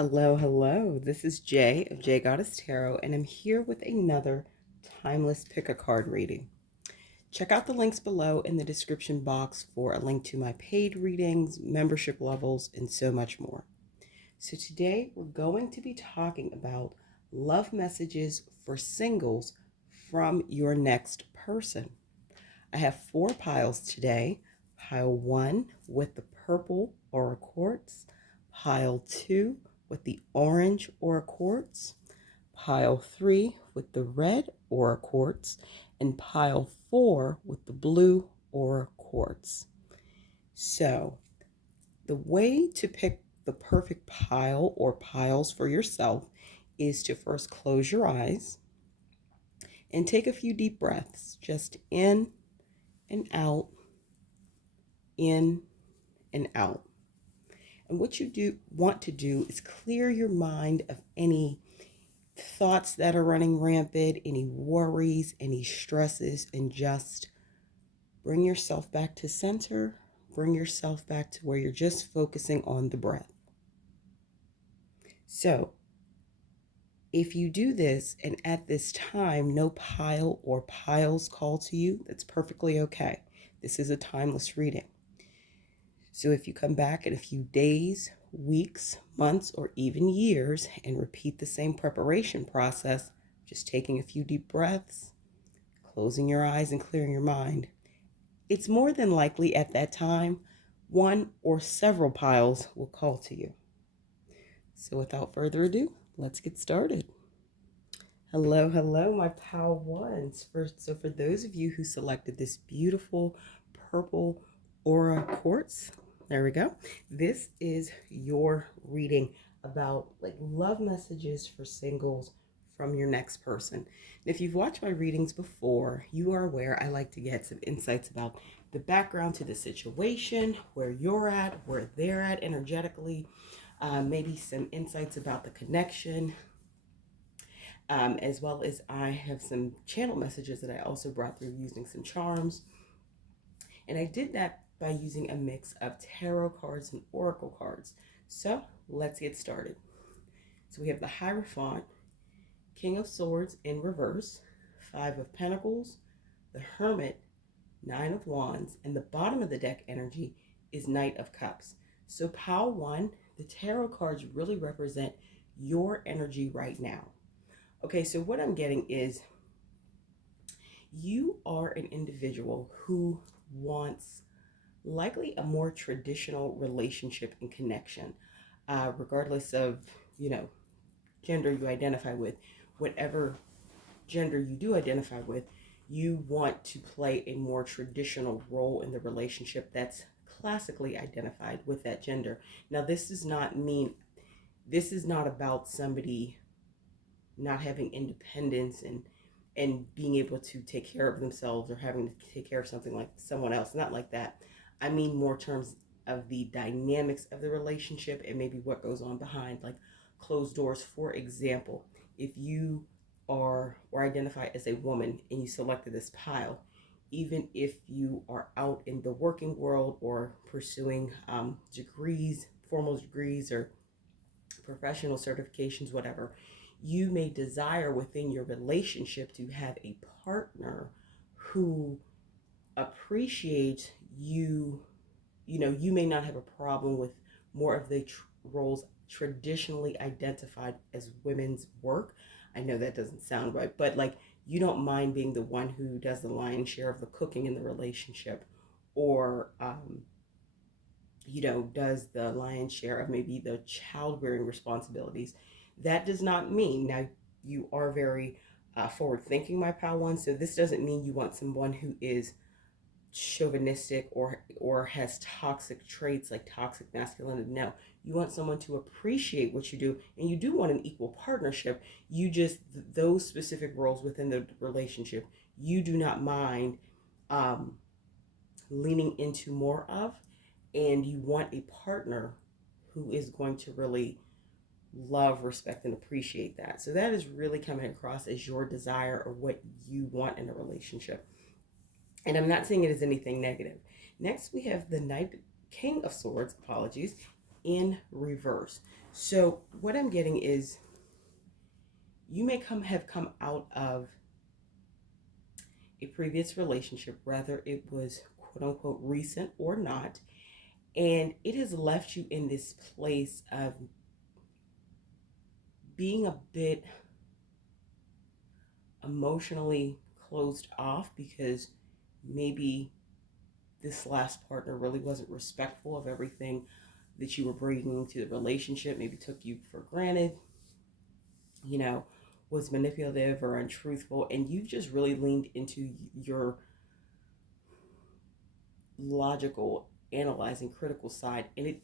Hello, hello. This is Jay of Jay Goddess Tarot, and I'm here with another timeless pick a card reading. Check out the links below in the description box for a link to my paid readings, membership levels, and so much more. So today we're going to be talking about love messages for singles from your next person. I have 4 piles today. Pile 1 with the purple aura quartz, pile 2 with the orange aura quartz, pile 3 with the red aura quartz, and pile 4 with the blue aura quartz. So the way to pick the perfect pile or piles for yourself is to first close your eyes and take a few deep breaths, just in and out, in and out. And what you want to do is clear your mind of any thoughts that are running rampant, any worries, any stresses, and just bring yourself back to center. Bring yourself back to where you're just focusing on the breath. So, if you do this and at this time no pile or piles call to you, that's perfectly okay. This is a timeless reading. So if you come back in a few days, weeks, months, or even years and repeat the same preparation process, just taking a few deep breaths, closing your eyes and clearing your mind, it's more than likely at that time, one or several piles will call to you. So without further ado, let's get started. Hello, hello, my pal ones. So for those of you who selected this beautiful purple aura quartz, there we go. This is your reading about like love messages for singles from your next person. If you've watched my readings before, you are aware I like to get some insights about the background to the situation, where you're at, where they're at energetically, maybe some insights about the connection, as well as I have some channel messages that I also brought through using some charms. And I did that by using a mix of tarot cards and oracle cards. So let's get started. So we have the Hierophant, King of Swords in reverse, 5 of Pentacles, the Hermit, 9 of Wands, and the bottom of the deck energy is Knight of Cups. So pile 1, the tarot cards really represent your energy right now. Okay, so what I'm getting is you are an individual who wants likely a more traditional relationship and connection, regardless of, gender you identify with. Whatever gender you do identify with, you want to play a more traditional role in the relationship that's classically identified with that gender. Now, this is not about somebody not having independence and being able to take care of themselves or having to take care of something like someone else. Not like that. I mean more terms of the dynamics of the relationship and maybe what goes on behind, like closed doors. For example, if you are or identify as a woman and you selected this pile, even if you are out in the working world or pursuing degrees, formal degrees or professional certifications, whatever, you may desire within your relationship to have a partner who appreciates you. You may not have a problem with more of the roles traditionally identified as women's work. I know that doesn't sound right, but like you don't mind being the one who does the lion's share of the cooking in the relationship, or does the lion's share of maybe the childbearing responsibilities. That does not mean, now you are very forward thinking, my pal one, so this doesn't mean you want someone who is chauvinistic or has toxic traits like toxic masculinity. No, you want someone to appreciate what you do, and you do want an equal partnership. You just, those specific roles within the relationship, you do not mind leaning into more of, and you want a partner who is going to really love, respect, and appreciate that. So that is really coming across as your desire or what you want in a relationship. And I'm not saying it is anything negative. Next, we have the King of Swords, in reverse. So what I'm getting is you may have come out of a previous relationship, whether it was quote unquote recent or not, and it has left you in this place of being a bit emotionally closed off because maybe this last partner really wasn't respectful of everything that you were bringing to the relationship, maybe took you for granted, you know, was manipulative or untruthful, and you've just really leaned into your logical, analyzing, critical side. And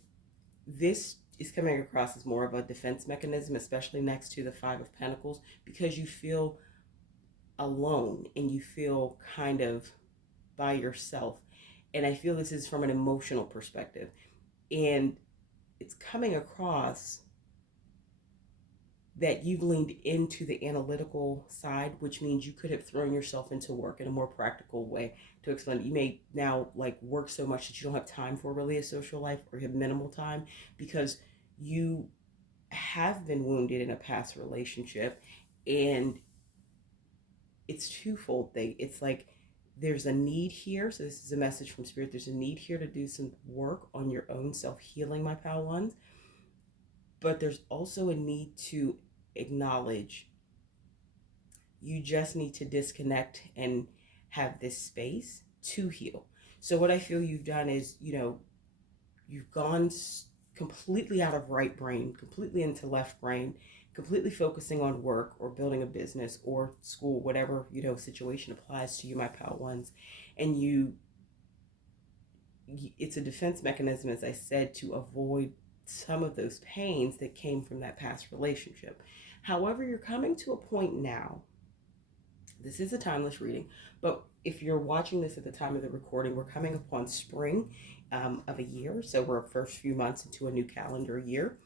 this is coming across as more of a defense mechanism, especially next to the Five of Pentacles, because you feel alone and you feel kind of by yourself. And I feel this is from an emotional perspective. And it's coming across that you've leaned into the analytical side, which means you could have thrown yourself into work in a more practical way. To explain it, you may now like work so much that you don't have time for really a social life, or have minimal time, because you have been wounded in a past relationship. And it's twofold thing. It's like there's a need here. So this is a message from spirit. There's a need here to do some work on your own self-healing, my pal ones. But there's also a need to acknowledge you just need to disconnect and have this space to heal. So what I feel you've done is, you've gone completely out of right brain, completely into left brain, completely focusing on work or building a business or school, whatever, situation applies to you, my pal ones. And it's a defense mechanism, as I said, to avoid some of those pains that came from that past relationship. However, you're coming to a point now. This is a timeless reading, but if you're watching this at the time of the recording, we're coming upon spring of a year. So we're first few months into a new calendar year.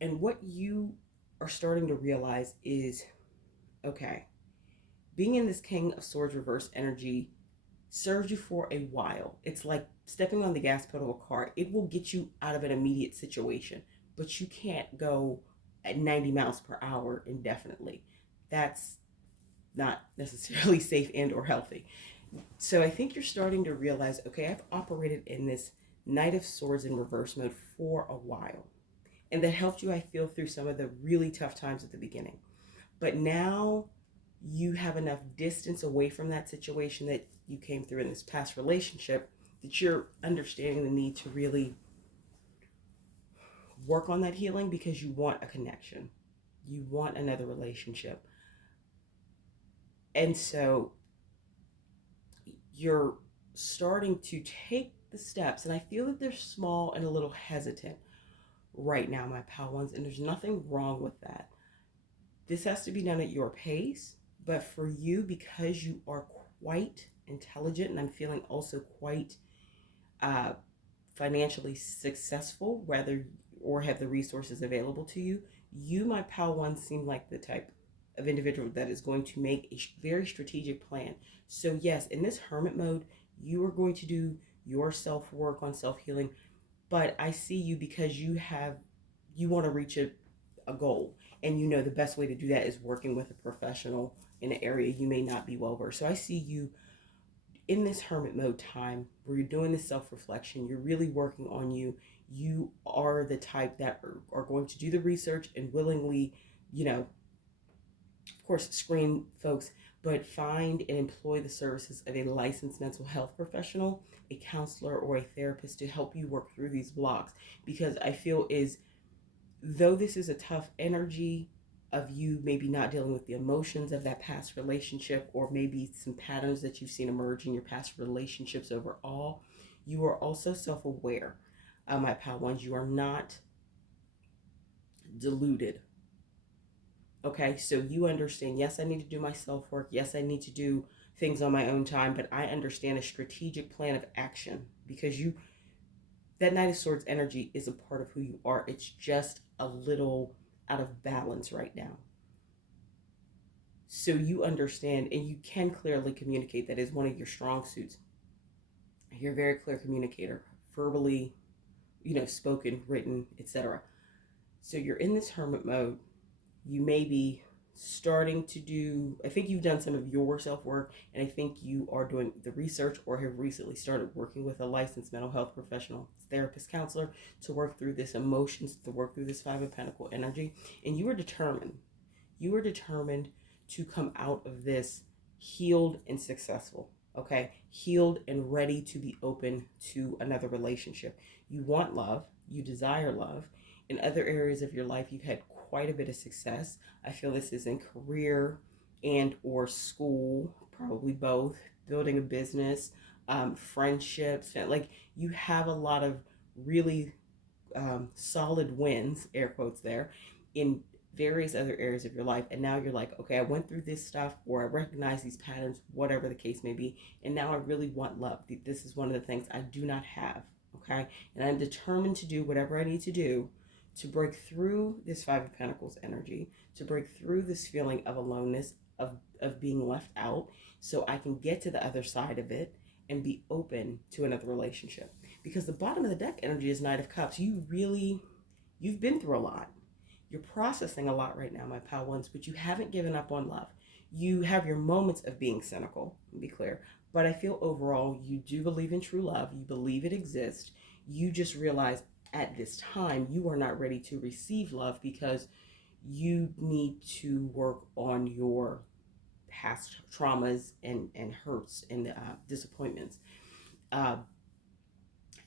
And what you are starting to realize is, okay, being in this King of Swords reverse energy serves you for a while. It's like stepping on the gas pedal of a car. It will get you out of an immediate situation, but you can't go at 90 miles per hour indefinitely. That's not necessarily safe and or healthy. So I think you're starting to realize, okay, I've operated in this Knight of Swords in reverse mode for a while. And that helped you, I feel, through some of the really tough times at the beginning. But now you have enough distance away from that situation that you came through in this past relationship that you're understanding the need to really work on that healing, because you want a connection. You want another relationship. And so you're starting to take the steps, and I feel that they're small and a little hesitant right now, my pal ones, and there's nothing wrong with that. This has to be done at your pace, but for you, because you are quite intelligent, and I'm feeling also quite financially successful, whether or have the resources available to you, you, my pal ones, seem like the type of individual that is going to make a very strategic plan. So yes, in this hermit mode, you are going to do your self-work on self-healing, but I see you because you want to reach a goal, and the best way to do that is working with a professional in an area you may not be well versed. So I see you in this hermit mode time where you're doing this self-reflection, you're really working on you. You are the type that are going to do the research and willingly, of course, screen folks, but find and employ the services of a licensed mental health professional, a counselor, or a therapist to help you work through these blocks. Because I feel though this is a tough energy of you maybe not dealing with the emotions of that past relationship, or maybe some patterns that you've seen emerge in your past relationships overall, you are also self-aware. My pal ones, you are not deluded. Okay, so you understand, yes, I need to do my self-work. Yes, I need to do things on my own time, but I understand a strategic plan of action, because that Knight of Swords energy is a part of who you are. It's just a little out of balance right now. So you understand, and you can clearly communicate. That is one of your strong suits. You're a very clear communicator, verbally, spoken, written, etc. So you're in this hermit mode. You may be starting to do, I think you've done some of your self work, and I think you are doing the research or have recently started working with a licensed mental health professional, therapist, counselor to work through this emotions, to work through this Five of Pentacle energy. And you are determined. You are determined to come out of this healed and successful. Okay, healed and ready to be open to another relationship. You want love, you desire love. In other areas of your life, you've had quite a bit of success. I feel this is in career and or school, probably both, building a business, friendships. Like you have a lot of really solid wins, air quotes there, in various other areas of your life. And now you're like, okay, I went through this stuff, or I recognize these patterns, whatever the case may be. And now I really want love. This is one of the things I do not have. Okay. And I'm determined to do whatever I need to do to break through this Five of Pentacles energy, to break through this feeling of aloneness, of being left out, so I can get to the other side of it and be open to another relationship. Because the bottom of the deck energy is Knight of Cups. You've been through a lot. You're processing a lot right now, my pal ones, but you haven't given up on love. You have your moments of being cynical, to be clear, but I feel overall you do believe in true love. You believe it exists. You just realize at this time you are not ready to receive love because you need to work on your past traumas and hurts and disappointments. Uh,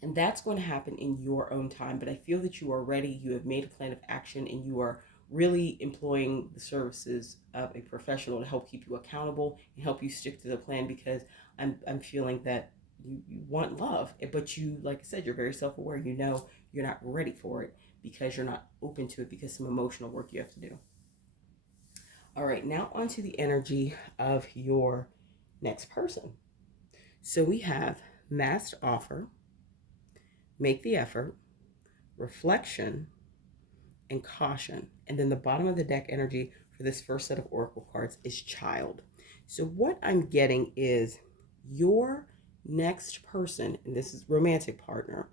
and that's going to happen in your own time. But I feel that you are ready. You have made a plan of action, and you are really employing the services of a professional to help keep you accountable and help you stick to the plan, because I'm feeling that you want love, but you, like I said, you're very self-aware. You know you're not ready for it because you're not open to it, because some emotional work you have to do. All right, now onto the energy of your next person. So we have masked offer, make the effort, reflection, and caution. And then the bottom of the deck energy for this first set of oracle cards is child. So what I'm getting is your next person, and this is romantic partner,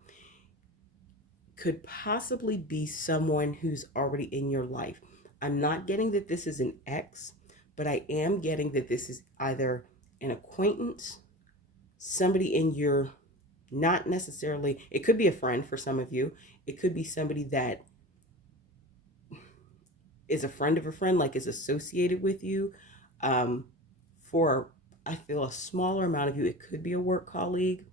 could possibly be someone who's already in your life. I'm not getting that this is an ex, but I am getting that this is either an acquaintance, somebody in your, not necessarily, it could be a friend for some of you. It could be somebody that is a friend of a friend, like is associated with you. For, I feel, a smaller amount of you, it could be a work colleague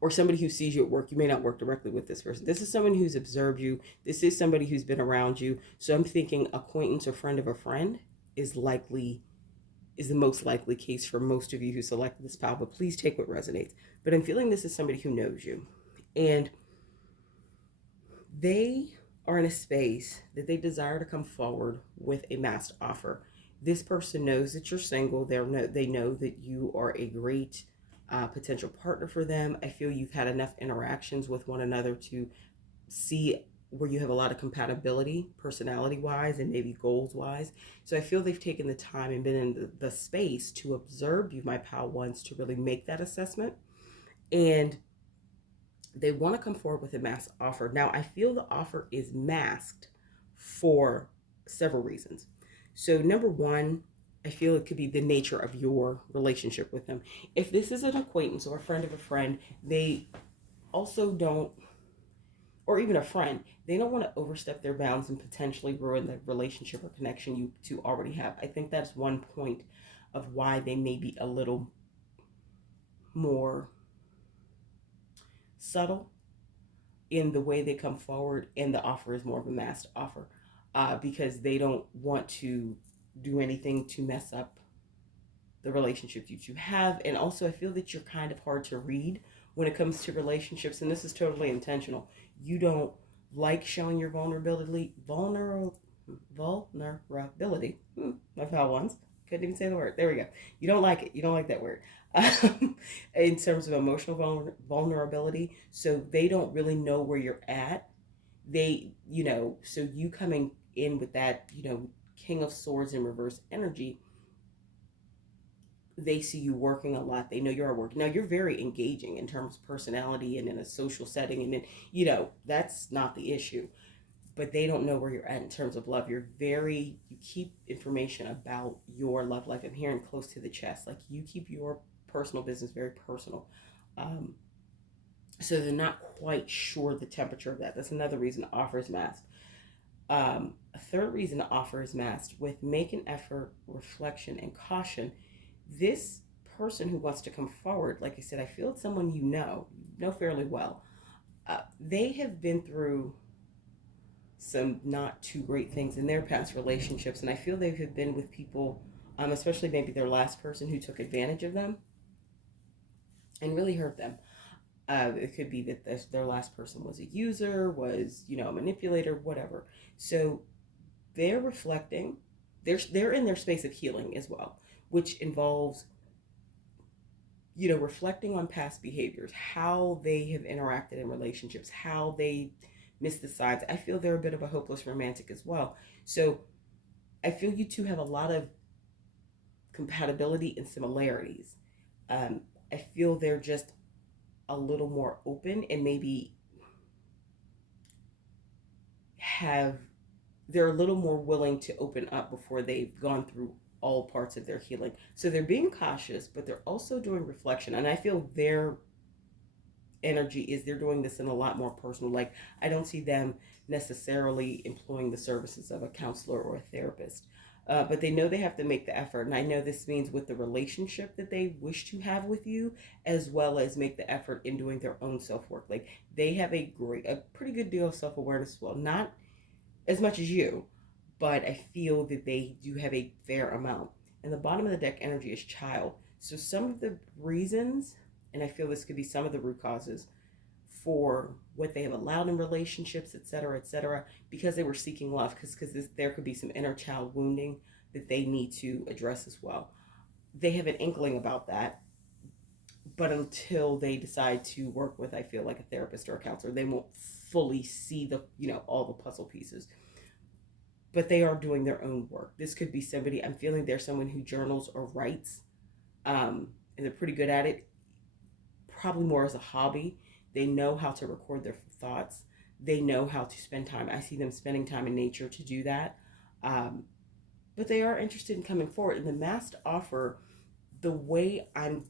or somebody who sees you at work. You may not work directly with this person. This is someone who's observed you. This is somebody who's been around you. So I'm thinking acquaintance or friend of a friend is the most likely case for most of you who selected this pile, but please take what resonates. But I'm feeling this is somebody who knows you, and they are in a space that they desire to come forward with a masked offer. This person knows that you're single. They know that you are a great potential partner for them. I feel you've had enough interactions with one another to see where you have a lot of compatibility personality wise and maybe goals wise. So I feel they've taken the time and been in the space to observe you, my pal ones, to really make that assessment. And they want to come forward with a masked offer. Now, I feel the offer is masked for several reasons. So number one, I feel it could be the nature of your relationship with them. If this is an acquaintance or a friend of a friend, they also don't, or even a friend, they don't want to overstep their bounds and potentially ruin the relationship or connection you two already have. I think that's one point of why they may be a little more subtle in the way they come forward, and the offer is more of a masked offer, because they don't want to do anything to mess up the relationship you two have. And also, I feel that you're kind of hard to read when it comes to relationships, and this is totally intentional. You don't like showing your vulnerability. I've had once. Couldn't even say the word. There we go. You don't like it. You don't like that word. In terms of emotional vulnerability. So they don't really know where you're at. So you coming in with that, King of Swords in reverse energy, they see you working a lot. They know you're at work. Now you're very engaging in terms of personality and in a social setting, and then that's not the issue. But they don't know where you're at in terms of love. You keep information about your love life. I'm hearing close to the chest. Like you keep your personal business very personal. Um, so they're not quite sure the temperature of that. That's another reason to offer is masked. A third reason to offer is masked with make an effort, reflection, and caution. This person who wants to come forward, like I said, I feel it's someone you know fairly well. They have been through some not too great things in their past relationships, and I feel they have been with people, especially maybe their last person who took advantage of them and really hurt them. It could be that their last person was a user, was a manipulator, whatever. So they're reflecting. They're in their space of healing as well, which involves reflecting on past behaviors, how they have interacted in relationships, how they miss the signs. I feel they're a bit of a hopeless romantic as well. So I feel you two have a lot of compatibility and similarities. Um, I feel they're just a little more open and maybe have they're a little more willing to open up before they've gone through all parts of their healing. So they're being cautious, but they're also doing reflection. And I feel their energy is they're doing this in a lot more personal. Like I don't see them necessarily employing the services of a counselor or a therapist. But they know they have to make the effort. And I know this means with the relationship that they wish to have with you, as well as make the effort in doing their own self work. Like they have a pretty good deal of self awareness as well. Not as much as you, but I feel that they do have a fair amount. And the bottom of the deck energy is child. So some of the reasons, and I feel this could be some of the root causes for what they have allowed in relationships, et cetera, because they were seeking love, because there could be some inner child wounding that they need to address as well. They have an inkling about that, but until they decide to work with, I feel like a therapist or a counselor, they won't fully see all the puzzle pieces. But they are doing their own work. This could be somebody, I'm feeling they're someone who journals or writes, and they're pretty good at it, probably more as a hobby. They know how to record their thoughts. They know how to spend time. I see them spending time in nature to do that. Um, but they are interested in coming forward. And the masked offer, the way I'm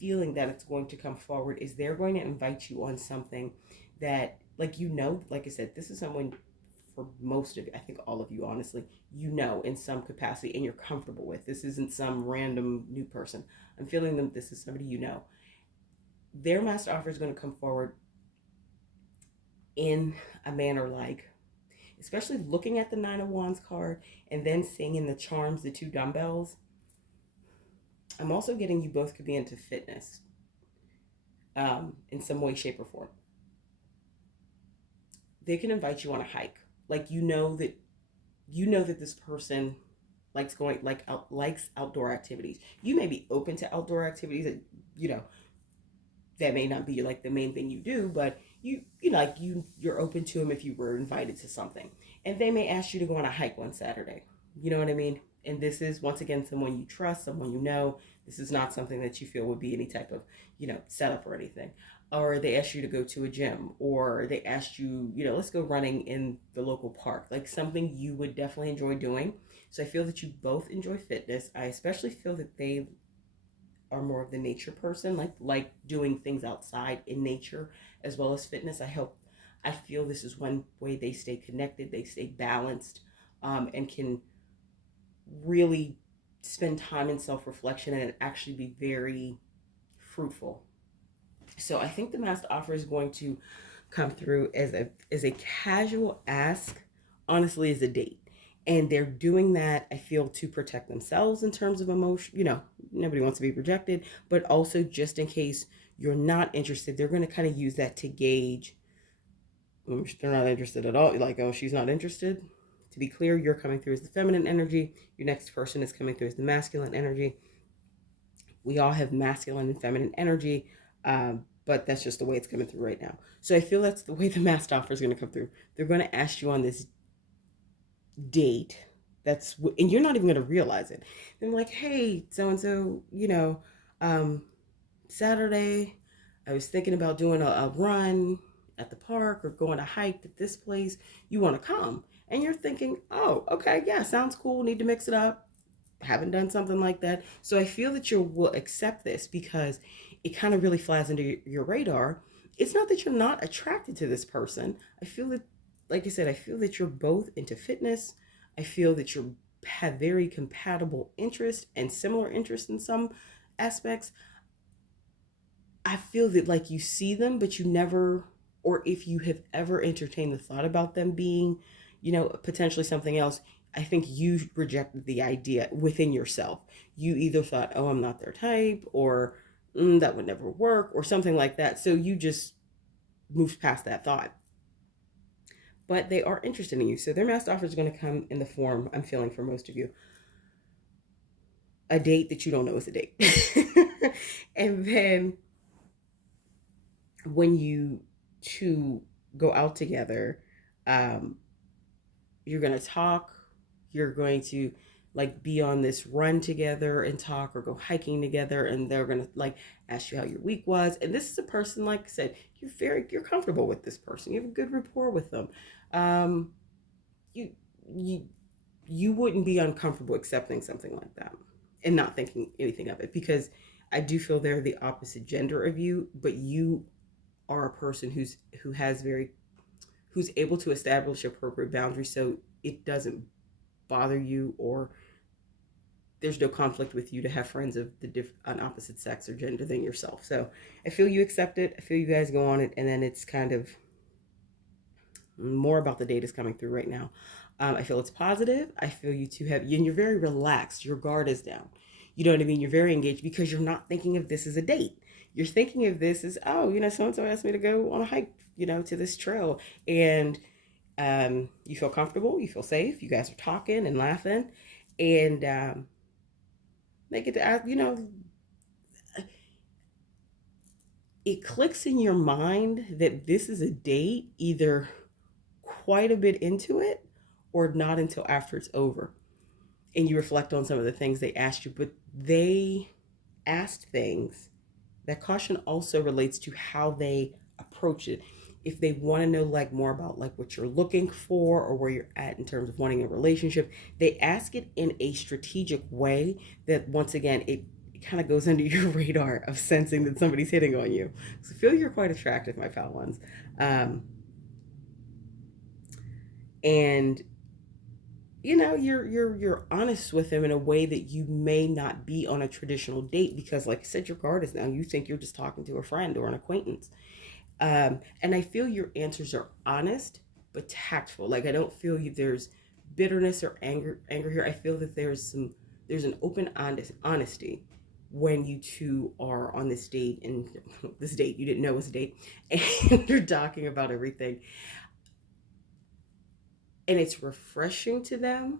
feeling that it's going to come forward is they're going to invite you on something that, like I said, this is someone for most of you, I think all of you, honestly, in some capacity and you're comfortable with. This isn't some random new person. I'm feeling them. This is somebody you know. Their master offer is going to come forward in a manner like, especially looking at the Nine of Wands card and then seeing in the charms, the two dumbbells. I'm also getting you both could be into fitness in some way, shape, or form. They can invite you on a hike. Like that this person likes outdoor activities. You may be open to outdoor activities that that may not be like the main thing you do, but you're open to them if you were invited to something. And they may ask you to go on a hike one Saturday. You know what I mean? And this is once again someone you trust, someone you know. This is not something that you feel would be any type of, setup or anything. Or they asked you to go to a gym, or they asked you, let's go running in the local park, like something you would definitely enjoy doing. So I feel that you both enjoy fitness. I especially feel that they are more of the nature person, like doing things outside in nature as well as fitness. I feel this is one way they stay connected, they stay balanced, and can really spend time in self-reflection and actually be very fruitful. So I think the master offer is going to come through as a casual ask, honestly, as a date. And they're doing that, I feel, to protect themselves in terms of emotion. Nobody wants to be rejected, but also just in case you're not interested, they're going to kind of use that to gauge. They're not interested at all. Like, oh, she's not interested. To be clear, you're coming through as the feminine energy. Your next person is coming through as the masculine energy. We all have masculine and feminine energy, but that's just the way it's coming through right now. So I feel that's the way the master offer is going to come through. They're going to ask you on this date And you're not even going to realize it. And I'm like, hey, so and so, Saturday, I was thinking about doing a run at the park or going to hike at this place. You want to come? And you're thinking, oh, okay, yeah, sounds cool. Need to mix it up. Haven't done something like that. So I feel that you will accept this because it kind of really flies under your radar. It's not that you're not attracted to this person. I feel that, like I said, I feel that you're both into fitness. I feel that you have very compatible interests and similar interests in some aspects. I feel that like you see them, but you never, or if you have ever entertained the thought about them being, potentially something else, I think you rejected the idea within yourself. You either thought, oh, I'm not their type, or that would never work, or something like that. So you just moved past that thought. But they are interested in you. So their mass offer is going to come in the form, I'm feeling for most of you, a date that you don't know is a date. And then when you two go out together, um, you're going to talk, you're going to like be on this run together and talk or go hiking together, and they're going to like ask you how your week was. And this is a person, like I said, you're comfortable with this person, you have a good rapport with them. um you you you wouldn't be uncomfortable accepting something like that and not thinking anything of it, because I do feel they're the opposite gender of you, but you are a person who's able to establish appropriate boundaries, so it doesn't bother you, or there's no conflict with you to have friends of an opposite sex or gender than yourself. So I feel you accept it. I feel you guys go on it, and then it's kind of more about the date is coming through right now. I feel it's positive. I feel you two have, and you're very relaxed. Your guard is down. You know what I mean? You're very engaged because you're not thinking of this as a date. You're thinking of this as, oh, so and so asked me to go on a hike, to this trail, and you feel comfortable. You feel safe. You guys are talking and laughing, and they get to ask, it clicks in your mind that this is a date, either quite a bit into it or not until after it's over. And you reflect on some of the things they asked you, but they asked things. That caution also relates to how they approach it. If they want to know like more about like what you're looking for or where you're at in terms of wanting a relationship, they ask it in a strategic way that, once again, it kind of goes under your radar of sensing that somebody's hitting on you. So I feel you're quite attractive, my pal ones. And you're honest with them in a way that you may not be on a traditional date, because like I said, your guard is down. You think you're just talking to a friend or an acquaintance. And I feel your answers are honest but tactful. Like I don't feel there's bitterness or anger here. I feel that there's an open honesty when you two are on this date, and this date you didn't know was a date, and you're talking about everything. And it's refreshing to them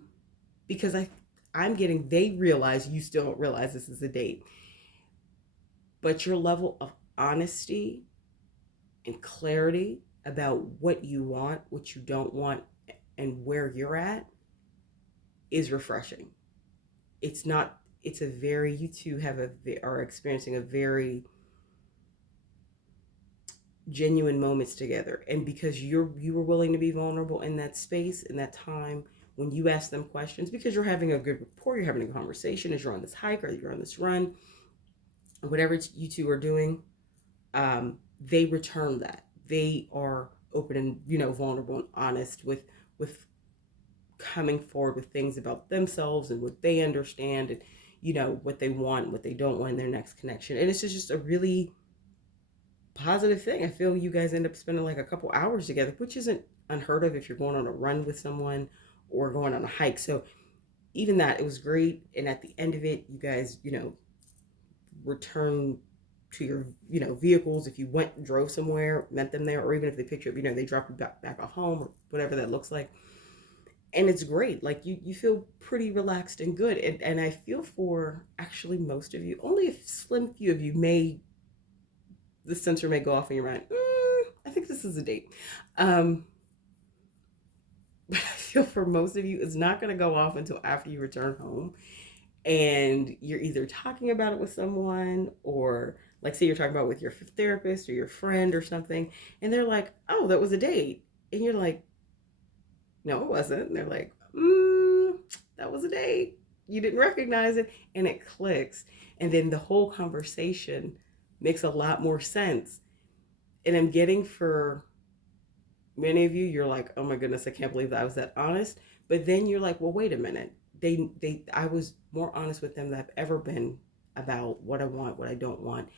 because they realize you still don't realize this is a date. But your level of honesty and clarity about what you want, what you don't want, and where you're at is refreshing. You two are experiencing a very genuine moments together. And because you were willing to be vulnerable in that space, in that time, when you ask them questions, because you're having a good rapport, you're having a conversation as you're on this hike or you're on this run, whatever you two are doing, they return that. They are open and vulnerable and honest with coming forward with things about themselves and what they understand, and what they want, what they don't want in their next connection. And it's just a really positive thing. I feel you guys end up spending like a couple hours together, which isn't unheard of if you're going on a run with someone or going on a hike. So even that, it was great. And at the end of it, you guys, return to your, vehicles. If you drove somewhere, met them there, or even if they picked you up, they drop you back off home or whatever that looks like. And it's great. Like you feel pretty relaxed and good. And I feel for actually most of you, only a slim few of you the sensor may go off in your mind. I think this is a date. but I feel for most of you, it's not going to go off until after you return home and you're either talking about it with someone, or like say you're talking about it with your therapist or your friend or something, and they're like, oh, that was a date. And you're like, no, it wasn't. And they're like, that was a date. You didn't recognize it. And it clicks. And then the whole conversation makes a lot more sense. And I'm getting for many of you, you're like, oh my goodness, I can't believe that I was that honest. But then you're like, well, wait a minute. I was more honest with them than I've ever been about what I want, what I don't want.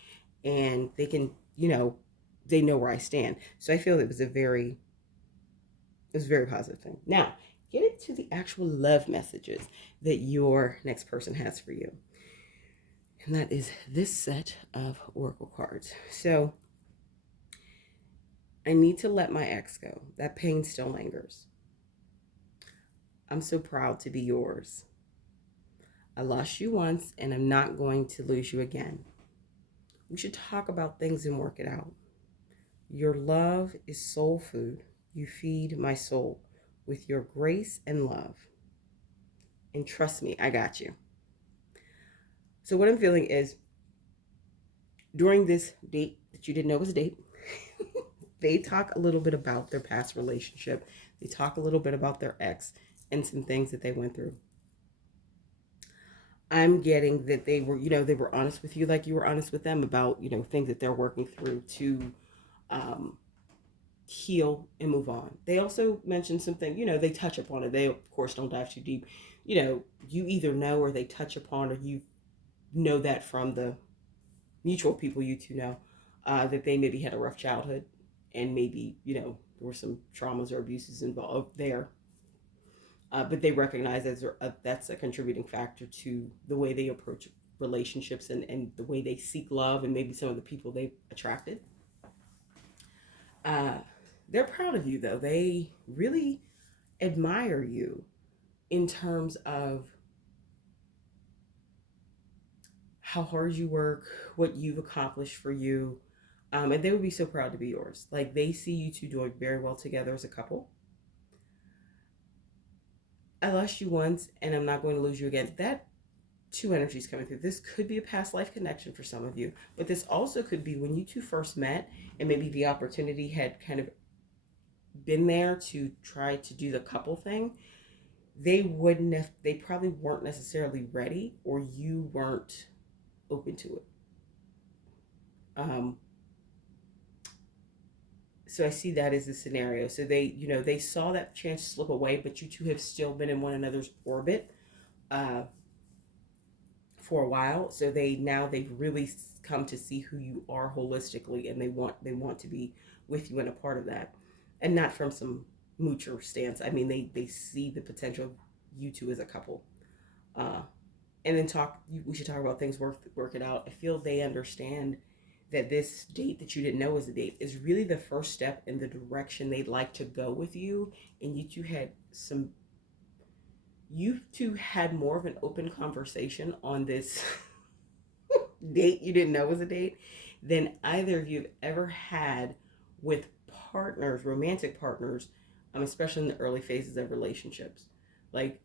And they can, they know where I stand. So I feel it was a very positive thing. Now, get into the actual love messages that your next person has for you. And that is this set of oracle cards. So I need to let my ex go. That pain still lingers. I'm so proud to be yours. I lost you once and I'm not going to lose you again. We should talk about things and work it out. Your love is soul food. You feed my soul with your grace and love. And trust me, I got you. So what I'm feeling is during this date that you didn't know was a date, they talk a little bit about their past relationship. They talk a little bit about their ex and some things that they went through. I'm getting that they were honest with you like you were honest with them about, things that they're working through to heal and move on. They also mentioned something, they touch upon it. They, of course, don't dive too deep. You either know or they touch upon, or you know that from the mutual people you two know, that they maybe had a rough childhood and maybe, there were some traumas or abuses involved there. But they recognize that's a contributing factor to the way they approach relationships and the way they seek love and maybe some of the people they've attracted. They're proud of you, though. They really admire you in terms of how hard you work, what you've accomplished for you. And they would be so proud to be yours. Like, they see you two doing very well together as a couple. I lost you once and I'm not going to lose you again. That two energies coming through. This could be a past life connection for some of you, but this also could be when you two first met and maybe the opportunity had kind of been there to try to do the couple thing. They probably weren't necessarily ready, or you weren't open to it. So I see that as a scenario. So they saw that chance slip away, but you two have still been in one another's orbit for a while. So they've really come to see who you are holistically, and they want to be with you and a part of that, and not from some moocher stance. I mean, they see the potential of you two as a couple. And then we should talk about things, work it out. I feel they understand that this date that you didn't know was a date is really the first step in the direction they'd like to go with you. And you two had more of an open conversation on this date you didn't know was a date than either of you have ever had with partners, romantic partners, especially in the early phases of relationships. Like,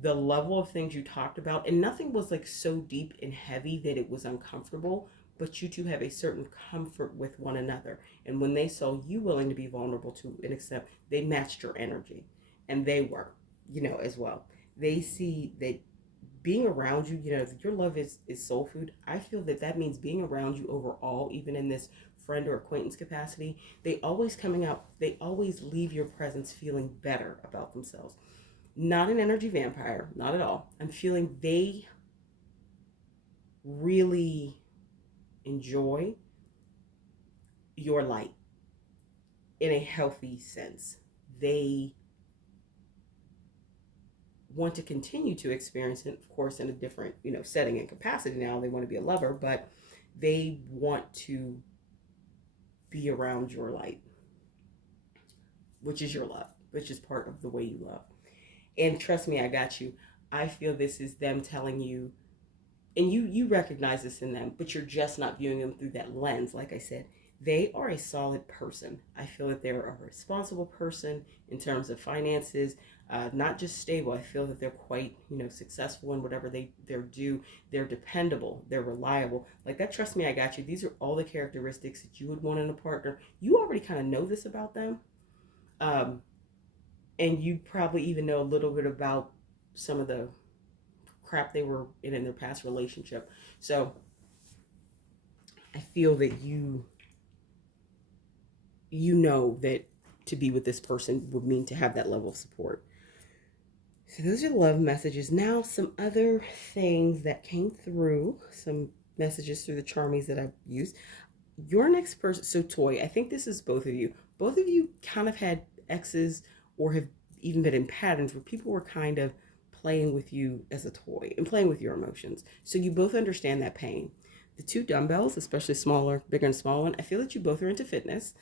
the level of things you talked about, and nothing was like so deep and heavy that it was uncomfortable, but you two have a certain comfort with one another. And when they saw you willing to be vulnerable to an extent, they matched your energy, and they were, as well. They see that being around you, your love is soul food. I feel that means being around you overall, even in this friend or acquaintance capacity. They always leave your presence feeling better about themselves. Not an energy vampire, not at all. I'm feeling they really enjoy your light in a healthy sense. They want to continue to experience it, of course, in a different, setting and capacity. Now they want to be a lover, but they want to be around your light, which is your love, which is part of the way you love. And trust me, I got you. I feel this is them telling you, and you recognize this in them, but you're just not viewing them through that lens. Like I said, They are a solid person. I feel that they're a responsible person in terms of finances, not just stable. I feel that they're quite, successful in whatever they're do. They're dependable. They're reliable. Like that. Trust me, I got you. These are all the characteristics that you would want in a partner. You already kind of know this about them, um, and you probably even know a little bit about some of the crap they were in their past relationship. So I feel that you know that to be with this person would mean to have that level of support. So those are love messages. Now, some other things that came through, some messages through the Charmies that I've used. Your next person, so Toy, I think this is both of you. Both of you kind of had exes or have even been in patterns where people were kind of playing with you as a toy and playing with your emotions. So you both understand that pain. The two dumbbells, especially smaller, bigger and small one, I feel that you both are into fitness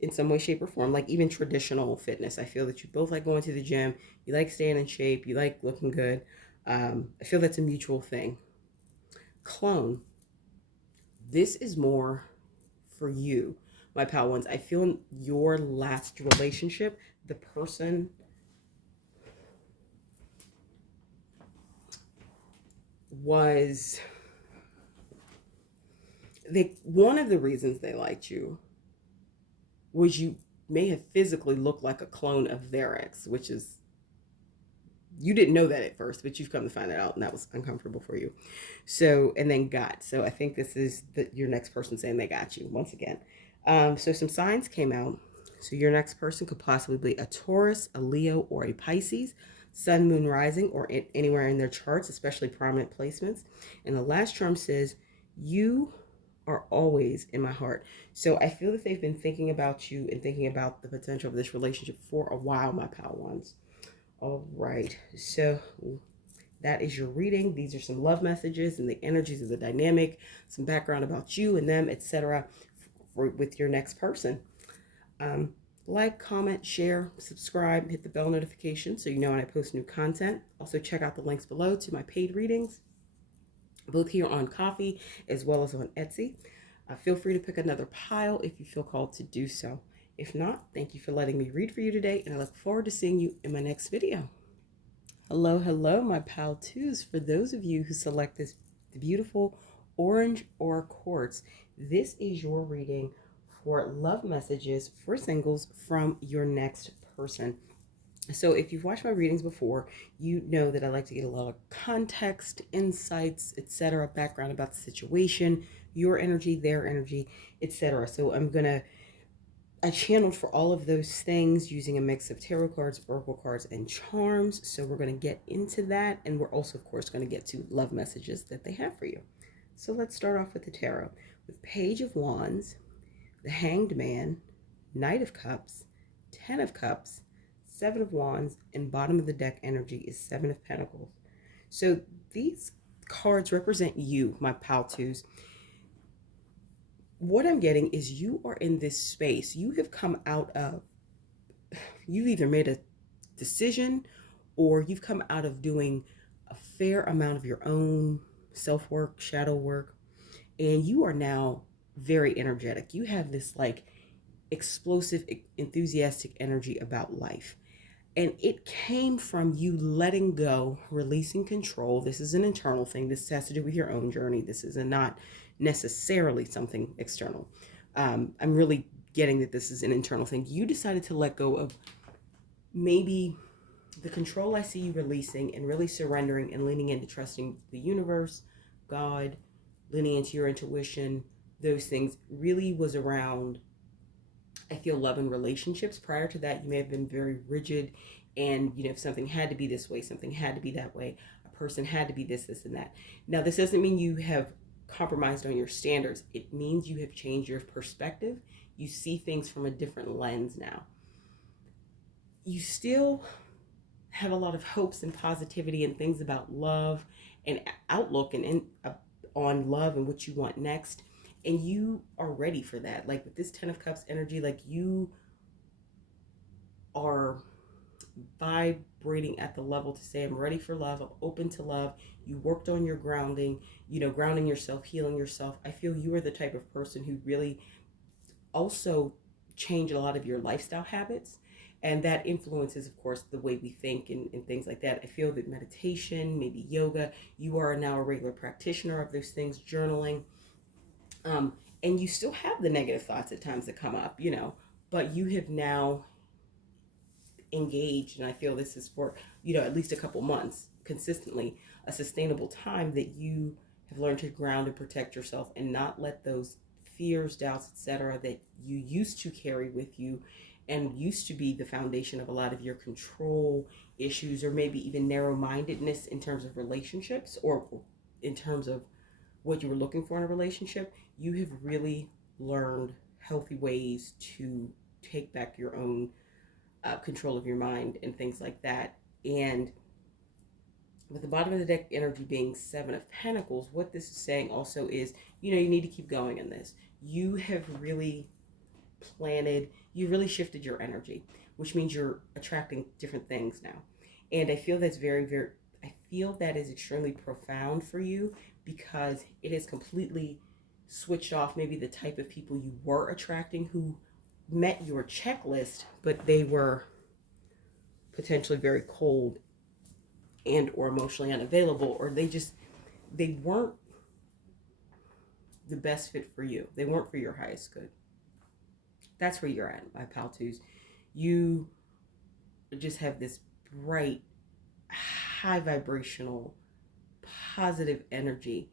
in some way, shape, or form, like even traditional fitness. I feel that you both like going to the gym, you like staying in shape, you like looking good. I feel that's a mutual thing. Clone, this is more for you, my pal ones. I feel in your last relationship, the person was one of the reasons they liked you was you may have physically looked like a clone of their ex, which is, you didn't know that at first, but you've come to find that out, and that was uncomfortable for you. So, and then got. So I think this is your next person saying they got you once again. So some signs came out. So your next person could possibly be a Taurus, a Leo, or a Pisces, Sun, Moon, Rising, or anywhere in their charts, especially prominent placements. And the last charm says, you are always in my heart. So I feel that they've been thinking about you and thinking about the potential of this relationship for a while, my pal ones. All right, so that is your reading. These are some love messages and the energies of the dynamic, some background about you and them, etc. with your next person. Like, comment, share, subscribe, hit the bell notification so you know when I post new content. Also, check out the links below to my paid readings, both here on Ko-fi as well as on Etsy. Feel free to pick another pile if you feel called to do so. If not, thank you for letting me read for you today, and I look forward to seeing you in my next video. Hello, hello, my pal twos. For those of you who select this beautiful orange or quartz, this is your reading for love messages for singles from your next person. So if you've watched my readings before, you know that I like to get a lot of context, insights, etc., background about the situation, your energy, their energy, etc. So I channeled for all of those things using a mix of tarot cards, oracle cards, and charms. So we're going to get into that. And we're also, of course, going to get to love messages that they have for you. So let's start off with the tarot. With Page of Wands, the Hanged Man, Knight of Cups, 10 of Cups, 7 of Wands, and bottom of the deck energy is 7 of Pentacles. So these cards represent you, my pal twos. What I'm getting is you are in this space. You have come out of, you've either made a decision or you've come out of doing a fair amount of your own self-work, shadow work, and you are now very energetic. You have this like explosive, enthusiastic energy about life. And it came from you letting go, releasing control. This is an internal thing. This has to do with your own journey. This is not necessarily something external. I'm really getting that this is an internal thing. You decided to let go of maybe the control I see you releasing and really surrendering and leaning into trusting the universe, God, leaning into your intuition. Those things really was around, I feel, love and relationships. Prior to that, you may have been very rigid and, if something had to be this way, something had to be that way. A person had to be this, and that. Now, this doesn't mean you have compromised on your standards. It means you have changed your perspective. You see things from a different lens now. You still have a lot of hopes and positivity and things about love and outlook and on love and what you want next. And you are ready for that. Like with this 10 of Cups energy, like you are vibrating at the level to say, I'm ready for love. I'm open to love. You worked on your grounding, grounding yourself, healing yourself. I feel you are the type of person who really also change a lot of your lifestyle habits. And that influences, of course, the way we think and things like that. I feel that meditation, maybe yoga, you are now a regular practitioner of those things, journaling. Um, and you still have the negative thoughts at times that come up, but you have now engaged, and I feel this is for, at least a couple months consistently, a sustainable time that you have learned to ground and protect yourself and not let those fears, doubts, etc., that you used to carry with you and used to be the foundation of a lot of your control issues, or maybe even narrow-mindedness in terms of relationships, or in terms of what you were looking for in a relationship. You have really learned healthy ways to take back your own control of your mind and things like that. And with the bottom of the deck energy being Seven of Pentacles, what this is saying also is, you need to keep going in this. You have really you really shifted your energy, which means you're attracting different things now. And I feel that's I feel that is extremely profound for you, because it has completely switched off maybe the type of people you were attracting who met your checklist, but they were potentially very cold and or emotionally unavailable, or they weren't the best fit for you. They weren't for your highest good. That's where you're at, my pal twos. You just have this bright, high vibrational, positive energy.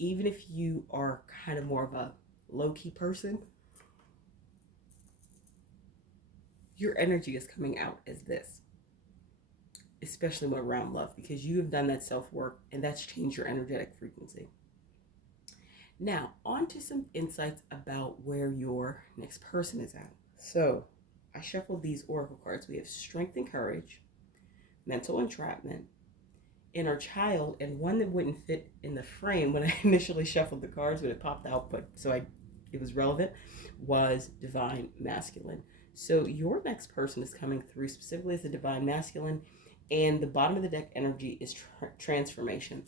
Even if you are kind of more of a low-key person, your energy is coming out as this, especially when around love, because you have done that self-work and that's changed your energetic frequency. Now, on to some insights about where your next person is at. So, I shuffled these oracle cards. We have Strength and Courage, Mental Entrapment, Inner Child, and one that wouldn't fit in the frame when I initially shuffled the cards, but it popped out, it was relevant, was Divine Masculine. So your next person is coming through specifically as the Divine Masculine, and the bottom of the deck energy is transformation.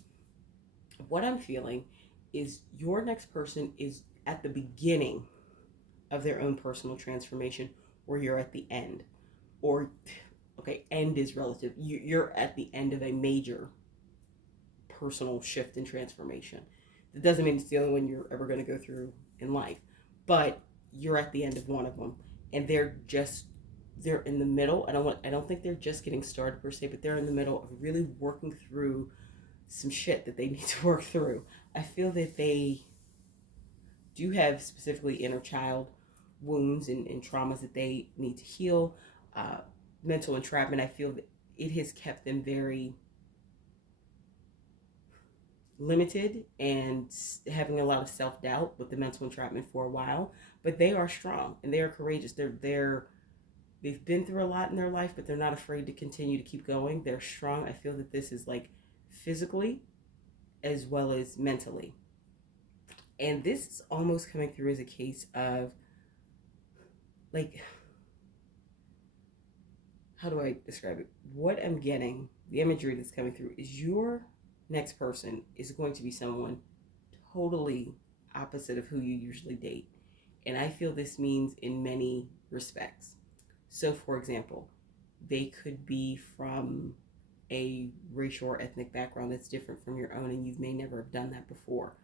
What I'm feeling is your next person is at the beginning of their own personal transformation, or you're at the end. Or, okay, end is relative. You're at the end of a major personal shift and transformation. That doesn't mean it's the only one you're ever going to go through in life, but you're at the end of one of them, and they're in the middle. I don't think they're just getting started per se, but they're in the middle of really working through some shit that they need to work through. I feel that they do have specifically inner child wounds and traumas that they need to heal. Mental entrapment, I feel that it has kept them very limited and having a lot of self-doubt with the mental entrapment for a while, but they are strong and they are courageous. They've been through a lot in their life, but they're not afraid to continue to keep going. They're strong. I feel that this is like physically as well as mentally. And this is almost coming through as a case of, like, how do I describe it? What I'm getting, the imagery that's coming through, is your next person is going to be someone totally opposite of who you usually date. And I feel this means in many respects. So, for example, they could be from a racial or ethnic background that's different from your own, and you may never have done that before.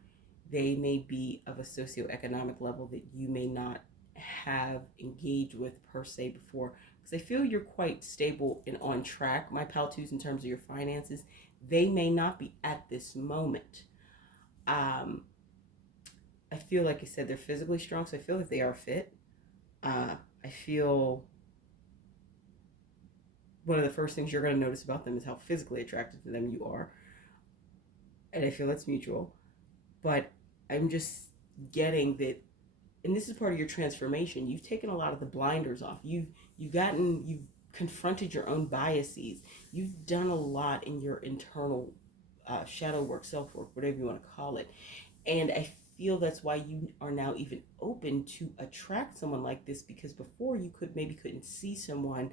They may be of a socioeconomic level that you may not have engaged with per se before. Because I feel you're quite stable and on track, my pal twos, in terms of your finances. They may not be at this moment. I feel, like I said, they're physically strong, so I feel that they are fit. I feel one of the first things you're going to notice about them is how physically attracted to them you are. And I feel that's mutual. But I'm just getting that, and this is part of your transformation. You've taken a lot of the blinders off. You've confronted your own biases. You've done a lot in your internal shadow work, self work, whatever you want to call it. And I feel that's why you are now even open to attract someone like this, because before you couldn't see someone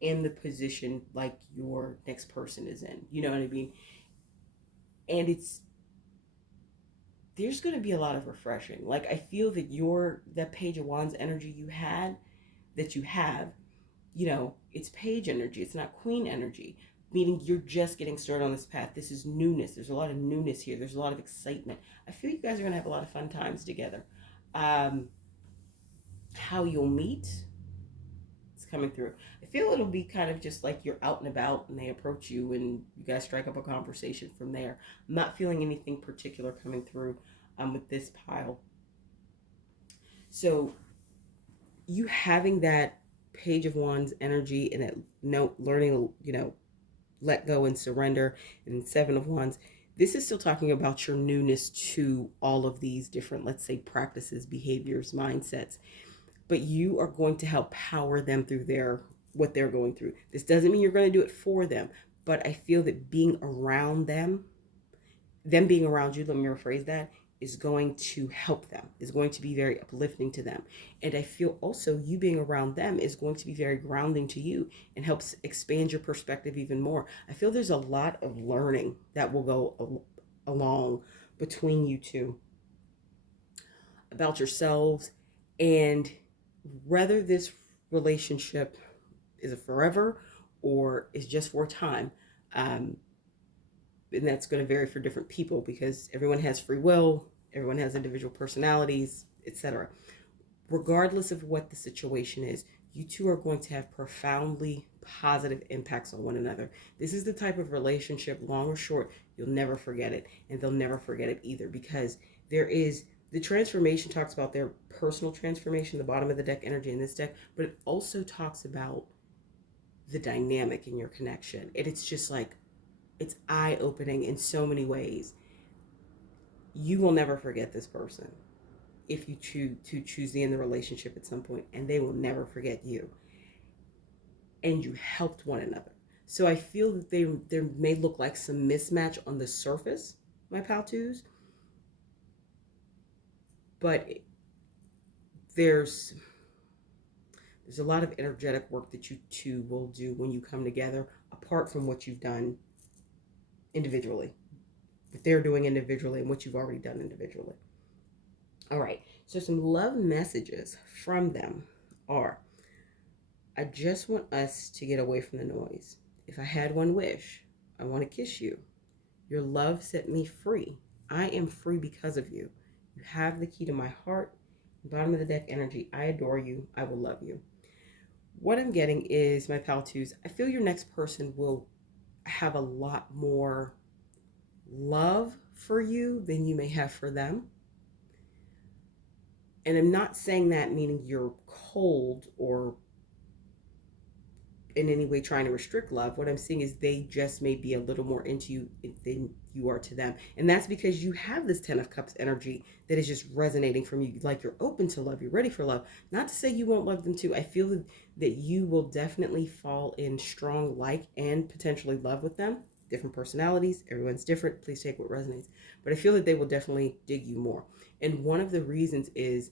in the position like your next person is in. You know what I mean? And there's going to be a lot of refreshing. Like, I feel that that Page of Wands energy that you have, it's page energy. It's not queen energy, meaning you're just getting started on this path. This is newness. There's a lot of newness here. There's a lot of excitement. I feel you guys are going to have a lot of fun times together. How you'll meet is coming through. I feel it'll be kind of just like you're out and about and they approach you and you guys strike up a conversation from there. I'm not feeling anything particular coming through with this pile. So you having that Page of Wands energy and that learning, let go and surrender, and Seven of Wands, this is still talking about your newness to all of these different, let's say, practices, behaviors, mindsets, but you are going to help power them through what they're going through. This doesn't mean you're going to do it for them, but I feel that being around them being around you, let me rephrase that, is going to help them, is going to be very uplifting to them. And I feel also you being around them is going to be very grounding to you and helps expand your perspective even more. I feel there's a lot of learning that will go along between you two about yourselves, and whether this relationship is a forever or is just for a time. And that's going to vary for different people because everyone has free will, everyone has individual personalities, etc. Regardless of what the situation is, you two are going to have profoundly positive impacts on one another. This is the type of relationship, long or short, you'll never forget it, and they'll never forget it either, because the transformation talks about their personal transformation, the bottom of the deck energy in this deck, but it also talks about the dynamic in your connection. And it's just like, it's eye-opening in so many ways. You will never forget this person if you choose to end the relationship at some point, and they will never forget you. And you helped one another. So I feel that there may look like some mismatch on the surface, my pal twos, but there's a lot of energetic work that you two will do when you come together, apart from what you've done individually, what they're doing individually and what you've already done individually. All right, so some love messages from them are, I just want us to get away from the noise. If I had one wish, I want to kiss you. Your love set me free. I am free because of you. You have the key to my heart. Bottom of the deck energy, I adore you. I will love you. What I'm getting is, my pal twos, I feel your next person will have a lot more love for you than you may have for them. And I'm not saying that meaning you're cold or in any way trying to restrict love. What I'm saying is they just may be a little more into you than you are to them. And that's because you have this 10 of Cups energy that is just resonating from you. Like, you're open to love. You're ready for love. Not to say you won't love them too. I feel that you will definitely fall in strong like and potentially love with them. Different personalities. Everyone's different. Please take what resonates. But I feel that they will definitely dig you more. And one of the reasons is,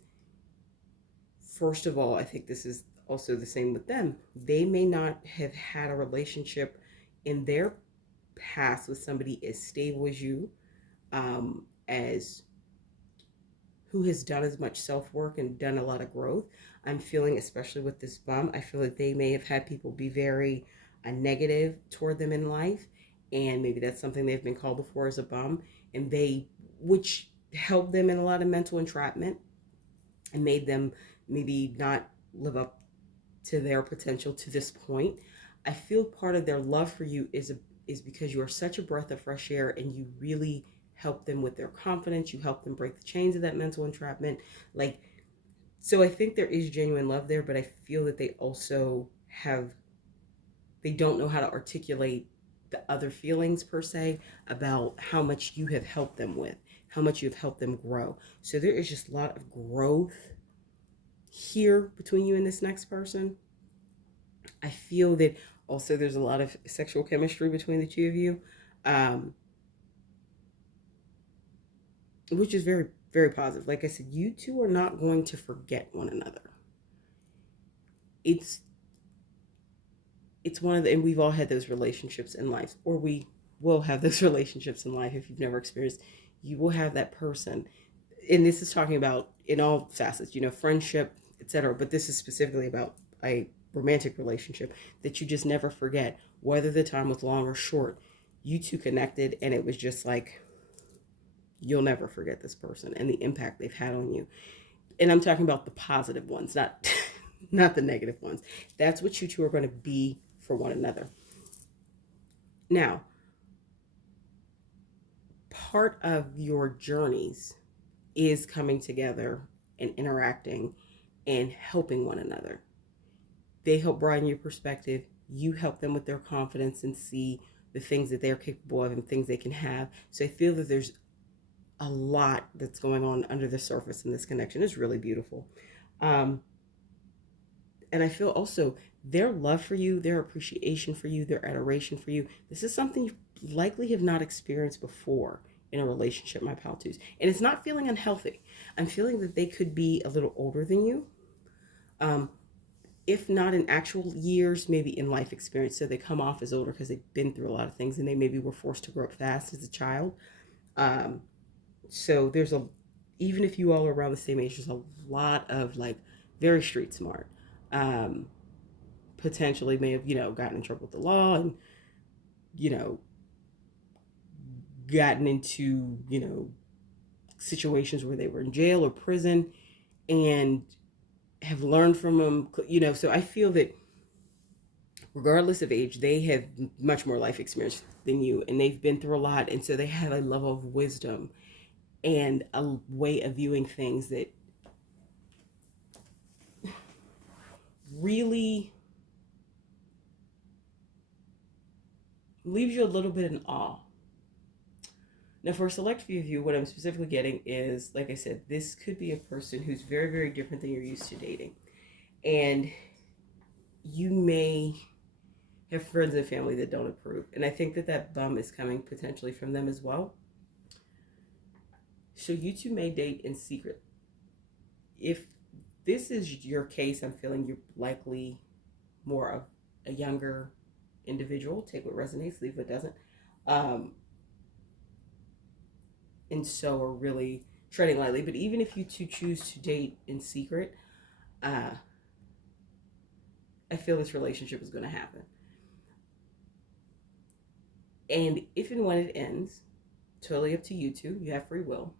first of all, I think this is also the same with them. They may not have had a relationship in their past with somebody as stable as you, as who has done as much self-work and done a lot of growth. I'm feeling, especially with this bum, I feel that they may have had people be very negative toward them in life, and maybe that's something they've been called before as a bum, and which held them in a lot of mental entrapment and made them maybe not live up to their potential to this point. I feel part of their love for you is because you are such a breath of fresh air, and you really help them with their confidence. You help them break the chains of that mental entrapment. So I think there is genuine love there, but I feel that they also they don't know how to articulate the other feelings per se about how much you have helped them with, how much you have helped them grow. So there is just a lot of growth here between you and this next person. I feel that also there's a lot of sexual chemistry between the two of you, which is very, very positive. Like I said, you two are not going to forget one another. It's one of the, and we've all had those relationships in life, or we will have those relationships in life if you've never experienced, you will have that person, and this is talking about in all facets, friendship, etc. But this is specifically about a romantic relationship that you just never forget, whether the time was long or short. You two connected, and it was just like you'll never forget this person and the impact they've had on you. And I'm talking about the positive ones, not not the negative ones. That's what you two are going to be for one another. Now, part of your journeys is coming together and interacting and helping one another. They help broaden your perspective. You help them with their confidence and see the things that they're capable of and things they can have. So I feel that there's a lot that's going on under the surface in this connection. Is really beautiful. Um, and I feel also their love for you, their appreciation for you, their adoration for you. This is something you likely have not experienced before in a relationship, my pal twos. And it's not feeling unhealthy. I'm feeling that they could be a little older than you. Um, if not in actual years, maybe in life experience. So they come off as older because they've been through a lot of things and they maybe were forced to grow up fast as a child. Um, so there's even if you all are around the same age, there's a lot of like very street smart. Um, Potentially may have, gotten in trouble with the law and, you know, gotten into, situations where they were in jail or prison and have learned from them, So I feel that regardless of age, they have much more life experience than you and they've been through a lot. And so they have a level of wisdom and a way of viewing things that really leaves you a little bit in awe. Now, for a select few of you, what I'm specifically getting is, like I said, this could be a person who's very, very different than you're used to dating. And you may have friends and family that don't approve. And I think that that bum is coming potentially from them as well. So you two may date in secret. If this is your case, I'm feeling you're likely more of a younger individual. Take what resonates, leave what doesn't. And so are really treading lightly. But even if you two choose to date in secret, I feel this relationship is going to happen. And if and when it ends, totally up to you two, you have free will,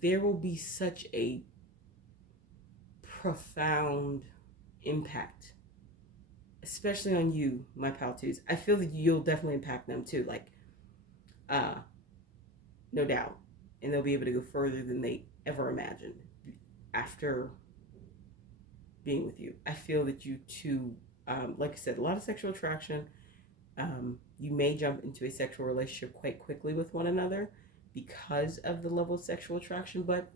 there will be such a profound impact, especially on you, my pal twos. I feel that you'll definitely impact them too, like, no doubt. And they'll be able to go further than they ever imagined after being with you. I feel that you two, like I said, a lot of sexual attraction. You may jump into a sexual relationship quite quickly with one another because of the level of sexual attraction, but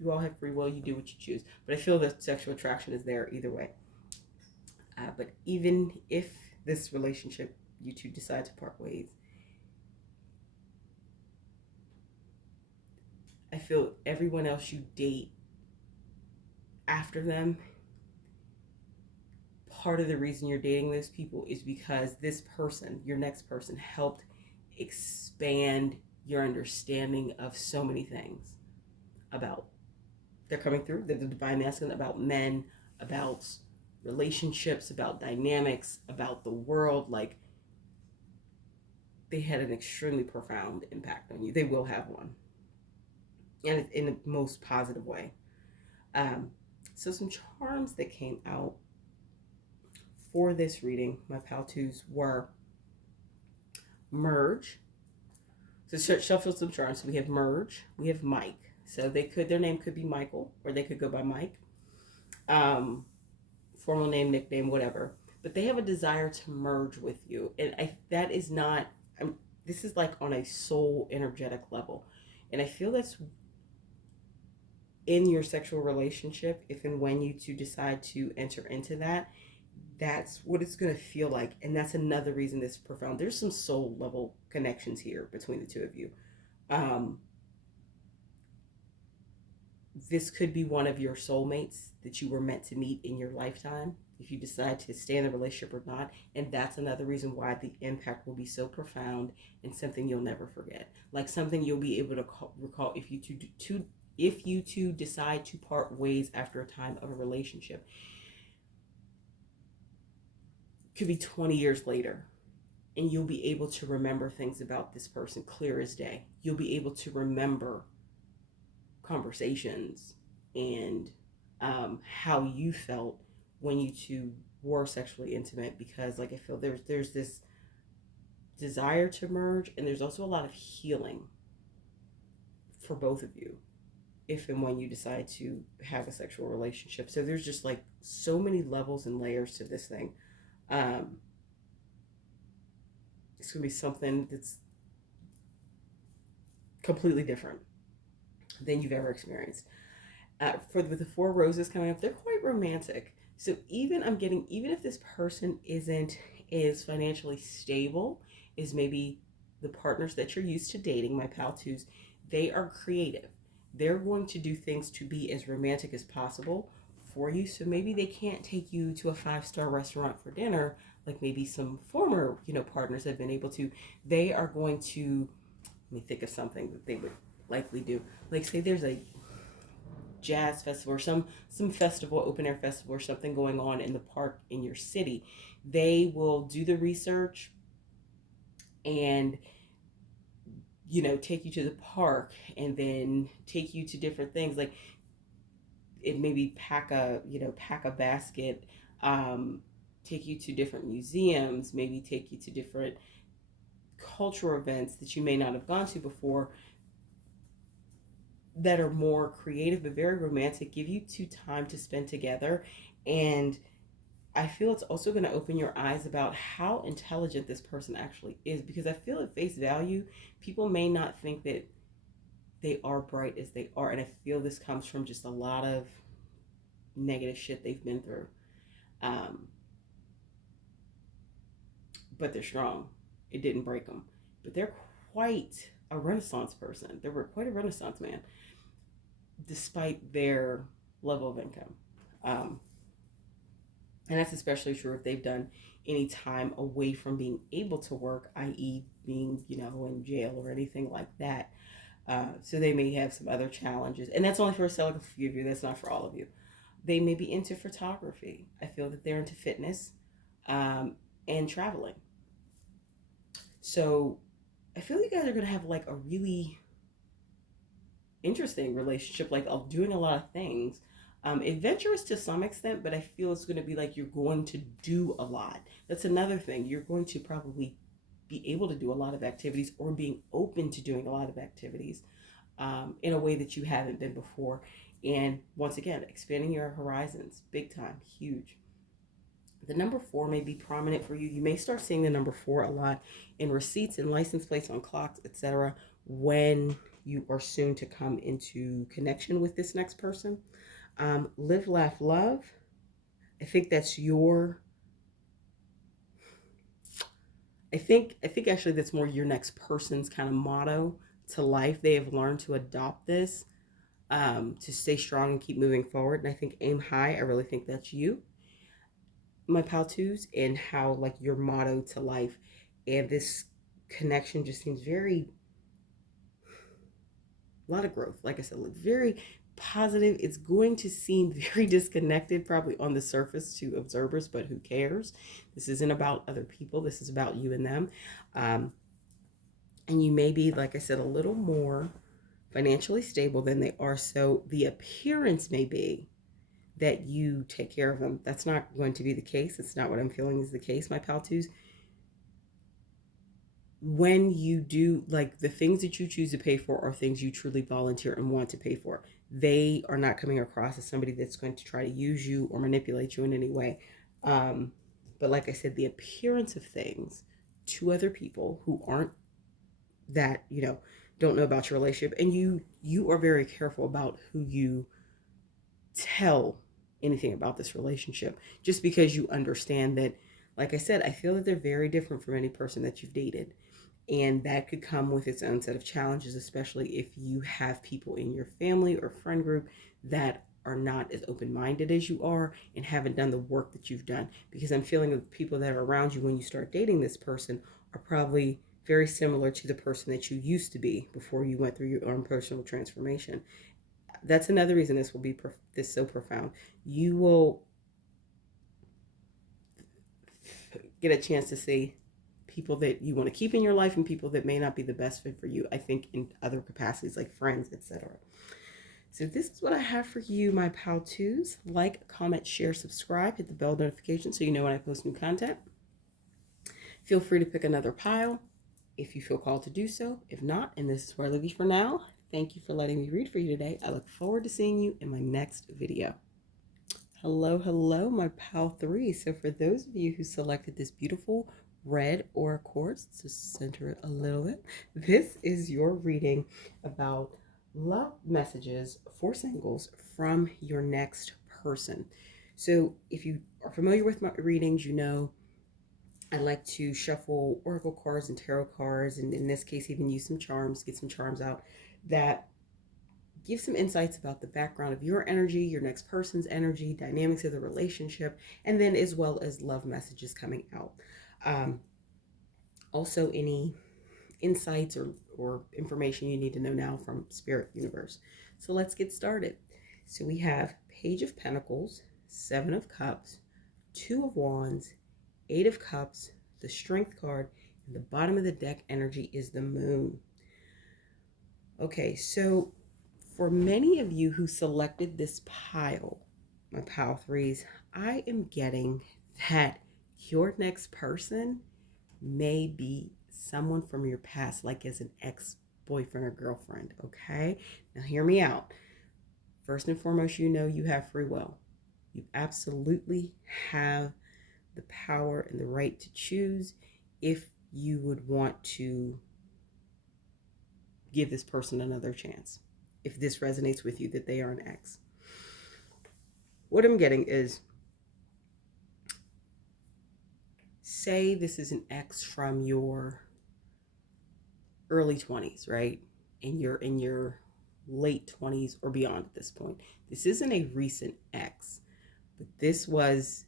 you all have free will. You do what you choose. But I feel that sexual attraction is there either way. But even if this relationship, you two decide to part ways, I feel everyone else you date after them, part of the reason you're dating those people is because this person, your next person, helped expand your understanding of so many things about they're coming through, the divine masculine, about men, about relationships, about dynamics, about the world. Like, they had an extremely profound impact on you. They will have one, and in the most positive way. So some charms that came out for this reading, my pal twos, were merge. So shuffle some charms. So we have merge. We have Mike. So their name could be Michael, or they could go by Mike. Formal name, nickname, whatever. But they have a desire to merge with you, and that is not. This is like on a soul energetic level, and I feel that's in your sexual relationship. If and when you two decide to enter into that, that's what it's going to feel like. And that's another reason this is profound. There's some soul level connections here between the two of you. This could be one of your soulmates that you were meant to meet in your lifetime. if you decide to stay in the relationship or not. And that's another reason why the impact will be so profound and something you'll never forget. Like something you'll be able to recall if you two decide to part ways after a time of a relationship. Could be 20 years later, and you'll be able to remember things about this person clear as day. You'll be able to remember conversations and how you felt when you two were sexually intimate, because like I feel there's this desire to merge, and there's also a lot of healing for both of you if and when you decide to have a sexual relationship. So there's just like so many levels and layers to this thing. um it's gonna be something that's completely different than you've ever experienced. For with the four roses coming up, they're quite romantic. So even if this person isn't is financially stable, is maybe the partners that you're used to dating, my pal twos, they are creative. They're going to do things to be as romantic as possible for you. So maybe they can't take you to a 5-star restaurant for dinner, like maybe some former, partners have been able to. They are going to, let me think of something that they would likely do. Like say there's a jazz festival or some festival, open air festival or something going on in the park in your city. They will do the research and take you to the park and then take you to different things, like it maybe pack a basket, take you to different museums, maybe take you to different cultural events that you may not have gone to before, that are more creative but very romantic, give you two time to spend together. And I feel it's also going to open your eyes about how intelligent this person actually is, because I feel at face value, people may not think that they are bright as they are. And I feel this comes from just a lot of negative shit they've been through. Um, but they're strong. It didn't break them. But they're quite a Renaissance person. They were quite a Renaissance man, despite their level of income. Um, and that's especially true if they've done any time away from being able to work, i.e., being, in jail or anything like that. So they may have some other challenges. And that's only for a select few of you, that's not for all of you. They may be into photography. I feel that they're into fitness, and traveling. So I feel you guys are going to have like a really interesting relationship, like doing a lot of things. Adventurous to some extent, but I feel it's going to be like you're going to do a lot. That's another thing. You're going to probably be able to do a lot of activities, or being open to doing a lot of activities, in a way that you haven't been before. And once again, expanding your horizons, big time, huge. The number 4 may be prominent for you. You may start seeing the number 4 a lot in receipts and license plates on clocks, etc., when you are soon to come into connection with this next person. Live, laugh, love. I think that's your. I think actually that's more your next person's kind of motto to life. They have learned to adopt this, to stay strong and keep moving forward. And I think aim high. I really think that's you, my pal twos, and how like your motto to life. And this connection just seems very, a lot of growth. Like I said, look very positive. It's going to seem very disconnected probably on the surface to observers, but who cares? This isn't about other people. This is about you and them. Um, and you may be, like I said, a little more financially stable than they are. So the appearance may be that you take care of them. That's not going to be the case. It's not what I'm feeling is the case, my pal twos. When you do, like, the things that you choose to pay for are things you truly volunteer and want to pay for. They are not coming across as somebody that's going to try to use you or manipulate you in any way. But like I said, the appearance of things to other people who aren't that, don't know about your relationship, and you are very careful about who you tell anything about this relationship, just because you understand that, like I said, I feel that they're very different from any person that you've dated. And that could come with its own set of challenges, especially if you have people in your family or friend group that are not as open-minded as you are and haven't done the work that you've done. Because I'm feeling the people that are around you when you start dating this person are probably very similar to the person that you used to be before you went through your own personal transformation. That's another reason this will be this so profound. You will get a chance to see people that you want to keep in your life and people that may not be the best fit for you, I think, in other capacities like friends, etc. So this is what I have for you, my pal twos. Like, comment, share, subscribe, hit the bell notification so you know when I post new content. Feel free to pick another pile if you feel called to do so. If not, and this is where I leave you for now, thank you for letting me read for you today. I look forward to seeing you in my next video. Hello, hello, my pal three. So for those of you who selected this beautiful red or quartz, to center it a little bit, this is your reading about love messages for singles from your next person. So if you are familiar with my readings, you know I like to shuffle oracle cards and tarot cards, and in this case even use some charms, get some charms out that give some insights about the background of your energy, your next person's energy, dynamics of the relationship, and then as well as love messages coming out. Also, any insights or information you need to know now from Spirit Universe. So let's get started. So we have Page of Pentacles, Seven of Cups, Two of Wands, Eight of Cups, the Strength card, and the bottom of the deck energy is the Moon. Okay, so for many of you who selected this pile, my pile threes, I am getting that your next person may be someone from your past, like as an ex-boyfriend or girlfriend, okay? Now hear me out. First and foremost, you know you have free will. You absolutely have the power and the right to choose if you would want to give this person another chance. If this resonates with you, that they are an ex. What I'm getting is, say this is an ex from your early 20s, right? And you're in your late 20s or beyond at this point. This isn't a recent ex, but this was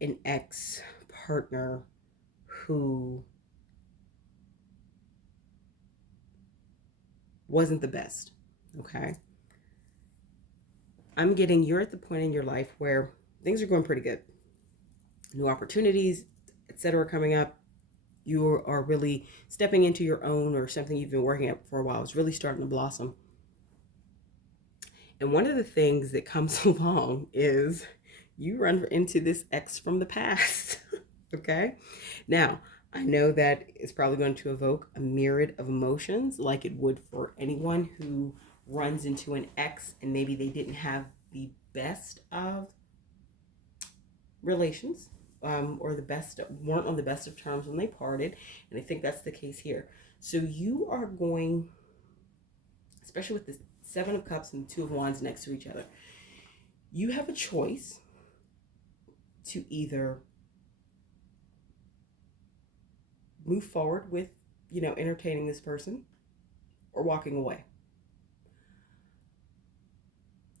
an ex partner who wasn't the best, okay? I'm getting you're at the point in your life where things are going pretty good. New opportunities, etc. coming up. You are really stepping into your own, or something you've been working at for a while is really starting to blossom. And one of the things that comes along is you run into this ex from the past. Okay? Now, I know that it's probably going to evoke a myriad of emotions like it would for anyone who runs into an ex and maybe they didn't have the best of relations, or the best, weren't on the best of terms when they parted. And I think that's the case here. So you are going, especially with the Seven of Cups and the Two of Wands next to each other, you have a choice to either move forward with, entertaining this person, or walking away.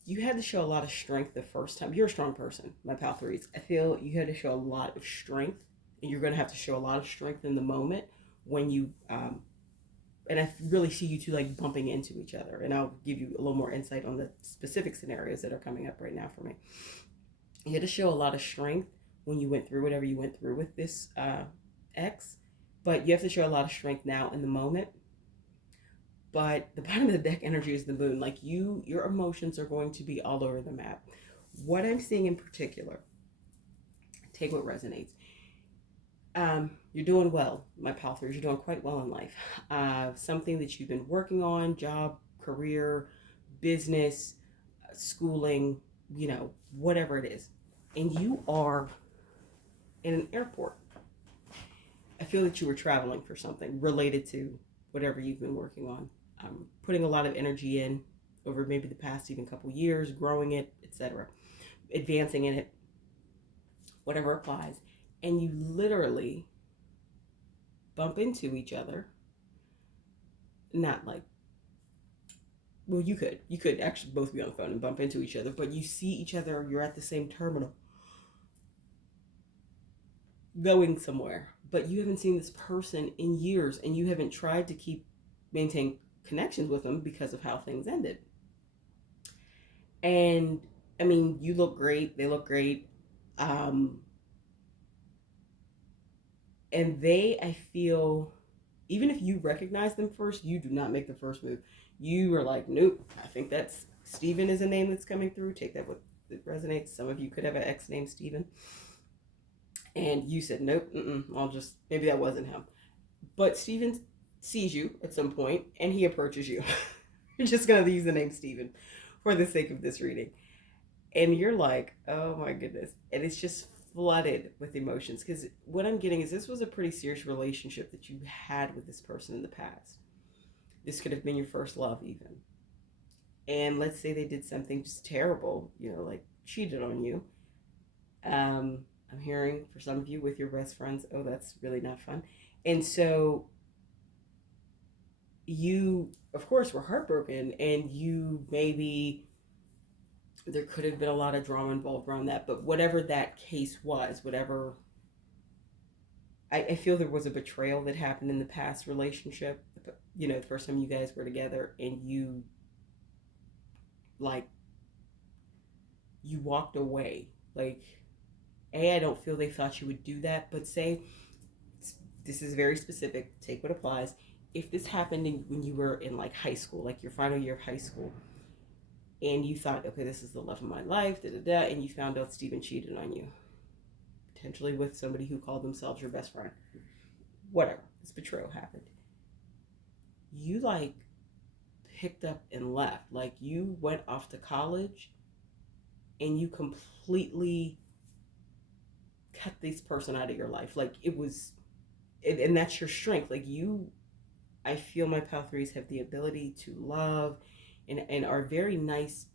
You had to show a lot of strength the first time. You're a strong person, my pal threes. I feel you had to show a lot of strength, and you're going to have to show a lot of strength in the moment when you, and I really see you two like bumping into each other. And I'll give you a little more insight on the specific scenarios that are coming up right now for me. You had to show a lot of strength when you went through whatever you went through with this ex, but you have to show a lot of strength now in the moment. But the bottom of the deck energy is the Moon. Like your emotions are going to be all over the map. What I'm seeing in particular, take what resonates. You're doing well, my pal threes. You're doing quite well in life. Something that you've been working on, job, career, business, schooling, whatever it is. And you are in an airport. I feel that you were traveling for something related to whatever you've been working on. Putting a lot of energy in over maybe the past even couple years, growing it, etc., advancing in it, whatever applies. And you literally bump into each other, not like well, you could actually both be on the phone and bump into each other, but you see each other, you're at the same terminal going somewhere, but you haven't seen this person in years and you haven't tried to maintain connections with them because of how things ended. And I mean, you look great, they look great. Um, and I feel, even if you recognize them first, you do not make the first move. You are like, nope, I think that's Steven is a name that's coming through. Take that with it resonates. Some of you could have an ex named Steven. And you said, nope, I'll just, maybe that wasn't him. But Steven sees you at some point and he approaches you. You're just going to use the name Steven for the sake of this reading. And you're like, oh my goodness. And it's just flooded with emotions. Because what I'm getting is this was a pretty serious relationship that you had with this person in the past. This could have been your first love, even. And let's say they did something just terrible, like cheated on you. I'm hearing for some of you with your best friends, oh, that's really not fun. And so you, of course, were heartbroken, and you maybe, there could have been a lot of drama involved around that, but whatever that case was, whatever, I feel there was a betrayal that happened in the past relationship, the first time you guys were together, and like, you walked away. Like, I don't feel they thought you would do that, but say, this is very specific, take what applies. If this happened when you were in like high school, like your final year of high school, and you thought, okay, this is the love of my life, and you found out Steven cheated on you, potentially with somebody who called themselves your best friend, whatever, this betrayal happened. You like picked up and left. Like, you went off to college and you completely cut this person out of your life. Like, it was, and that's your strength. Like, I feel my Pal 3s have the ability to love and are very nice.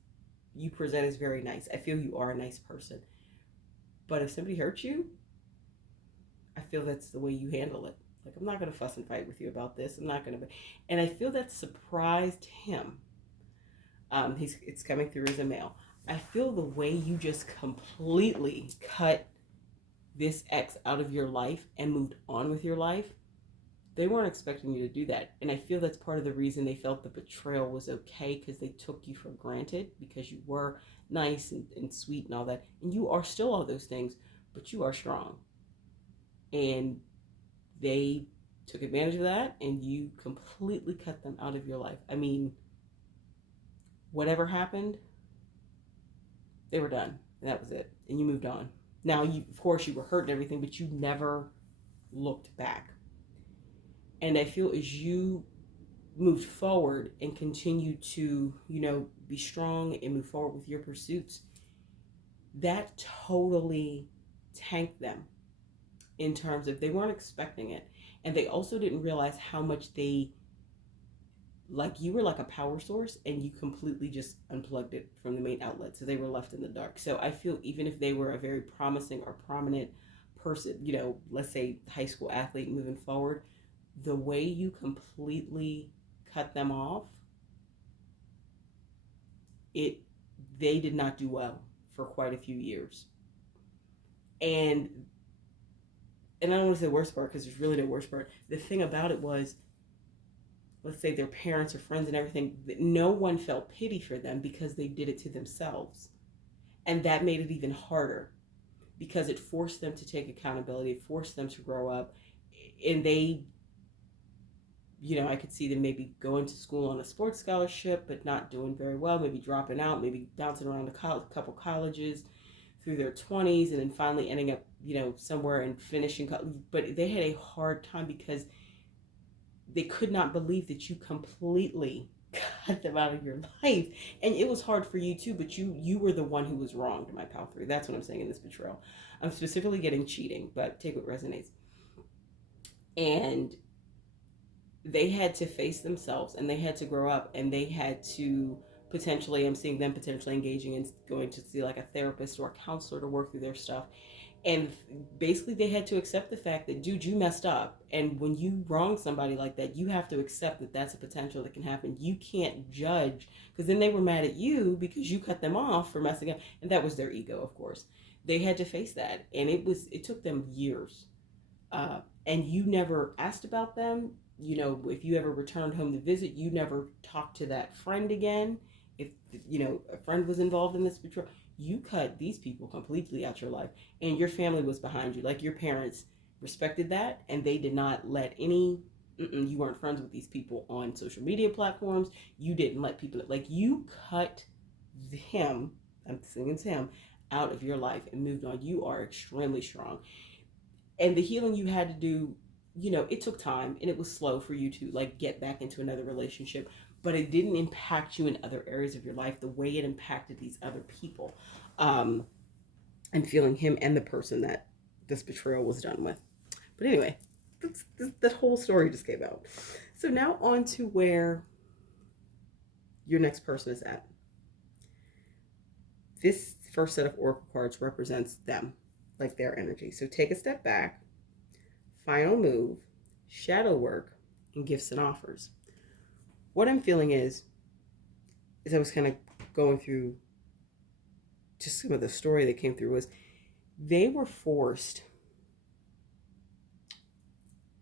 You present as very nice. I feel you are a nice person. But if somebody hurts you, I feel that's the way you handle it. Like, I'm not going to fuss and fight with you about this. I'm not going to. And I feel that surprised him. It's coming through as a male. I feel the way you just completely cut this ex out of your life and moved on with your life. They weren't expecting you to do that. And I feel that's part of the reason they felt the betrayal was okay, because they took you for granted because you were nice and sweet and all that. And you are still all those things, but you are strong. And they took advantage of that, and you completely cut them out of your life. I mean, whatever happened, they were done. And that was it. And you moved on. Now, of course, you were hurt and everything, but you never looked back. And I feel as you moved forward and continued to, be strong and move forward with your pursuits, that totally tanked them in terms of they weren't expecting it. And they also didn't realize how much you were like a power source, and you completely just unplugged it from the main outlet. So they were left in the dark. So I feel even if they were a very promising or prominent person, let's say high school athlete moving forward, the way you completely cut them off, they did not do well for quite a few years. And I don't want to say the worst part, because there's really no worst part. The thing about it was, let's say their parents or friends and everything, no one felt pity for them because they did it to themselves. And that made it even harder, because it forced them to take accountability, it forced them to grow up. And they, I could see them maybe going to school on a sports scholarship, but not doing very well, maybe dropping out, maybe bouncing around a couple colleges through their 20s, and then finally ending up, somewhere and finishing. But they had a hard time because they could not believe that you completely cut them out of your life. And it was hard for you too, but you were the one who was wronged, my Pal 3. That's what I'm saying in this betrayal. I'm specifically getting cheating, but take what resonates. And they had to face themselves, and they had to grow up, and they had to potentially, I'm seeing them potentially engaging in going to see like a therapist or a counselor to work through their stuff. And basically, they had to accept the fact that, dude, you messed up. And when you wrong somebody like that, you have to accept that that's a potential that can happen. You can't judge, because then they were mad at you because you cut them off for messing up. And that was their ego, of course. They had to face that. And it took them years. And you never asked about them. You know, if you ever returned home to visit, you never talked to that friend again. If, you know, a friend was involved in this betrayal, you cut these people completely out your life, and your family was behind you. Like, your parents respected that, and they did not let any, you weren't friends with these people on social media platforms. You didn't let people, like, you cut him, I'm saying it's him, out of your life and moved on. You are extremely strong. And the healing you had to do, you know, it took time and it was slow for you to like get back into another relationship, but it didn't impact you in other areas of your life the way it impacted these other people. um and feeling him and the person that this betrayal was done with. But anyway, that whole story just came out. So now on to where your next person is at. This first set of oracle cards represents them, like their energy. So take a step back, final move, shadow work, and gifts and offers. What I'm feeling is I was kind of going through just some of the story that came through, was they were forced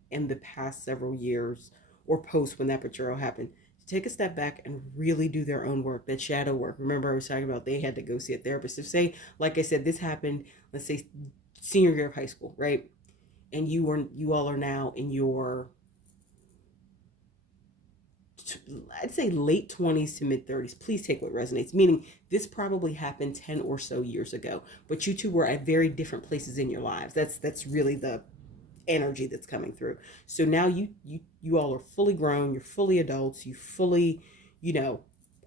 in the past several years or post when that betrayal happened to take a step back and really do their own work, that shadow work. Remember, I was talking about they had to go see a therapist. So say, like I said, this happened, let's say senior year of high school, right? And you all are now in your, I'd say late 20s to mid 30s. Please take what resonates. Meaning this probably happened 10 or so years ago, but you two were at very different places in your lives. That's really the energy that's coming through. So now you all are fully grown, you're fully adults, you fully, you know,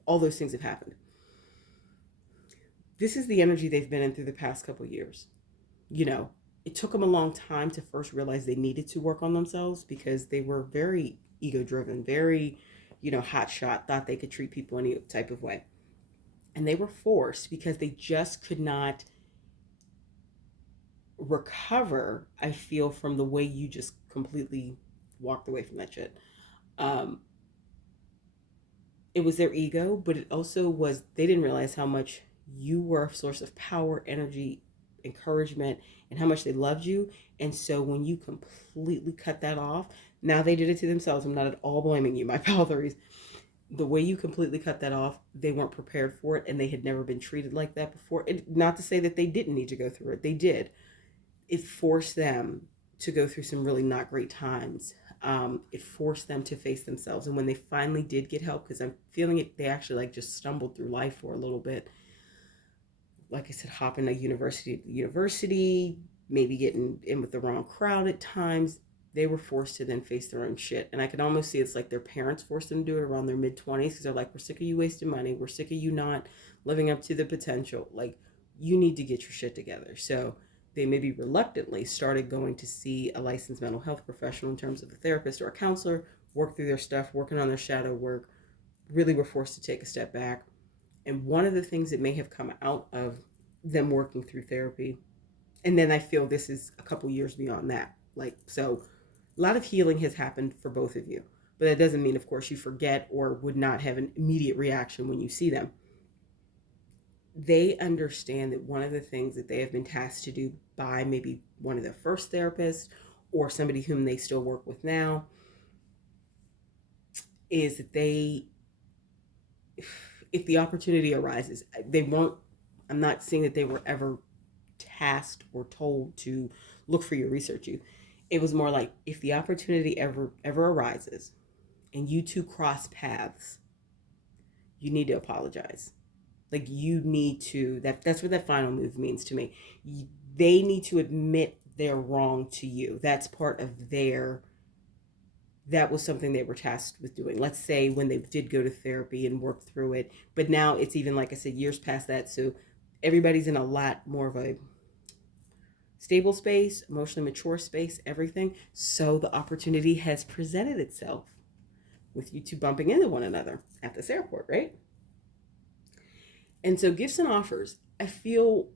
all those things have happened. This is the energy they've been in through the past couple of years. You know, it took them a long time to first realize they needed to work on themselves because they were very ego driven, very, you know, hot shot, thought they could treat people any type of way. And they were forced because they just could not recover, I feel, from the way you just completely walked away from that shit. Um, it was their ego, but it also was, they didn't realize how much you were a source of power, energy, encouragement, and how much they loved you. And so when you completely cut that off, now they did it to themselves. I'm not at all blaming you, my pal threes. The way you completely cut that off, they weren't prepared for it, and they had never been treated like that before. And not to say that they didn't need to go through it, they did. It forced them to go through some really not great times. It forced them to face themselves. And when they finally did get help, because I'm feeling it, they actually like just stumbled through life for a little bit. Like I said, hopping a university to university, maybe getting in with the wrong crowd at times. They were forced to then face their own shit. And I can almost see it's like their parents forced them to do it around their mid-20s because they're like, we're sick of you wasting money. We're sick of you not living up to the potential. Like, you need to get your shit together. So they maybe reluctantly started going to see a licensed mental health professional in terms of a therapist or a counselor, work through their stuff, working on their shadow work, really were forced to take a step back. And one of the things that may have come out of them working through therapy, and then I feel this is a couple years beyond that. Like, so a lot of healing has happened for both of you. But that doesn't mean, of course, you forget or would not have an immediate reaction when you see them. They understand that one of the things that they have been tasked to do by maybe one of their first therapists or somebody whom they still work with now is that they, if the opportunity arises, they won't, I'm not saying that they were ever tasked or told to look for your research youth. It was more like, if the opportunity ever arises and you two cross paths, you need to apologize. Like, you need to, that's what that final move means to me. They need to admit they're wrong to you. That's part of their, that was something they were tasked with doing. Let's say when they did go to therapy and work through it, but now it's even, like I said, years past that. So everybody's in a lot more of a stable space, emotionally mature space, everything. So the opportunity has presented itself with you two bumping into one another at this airport, right? And so gifts and offers, I feel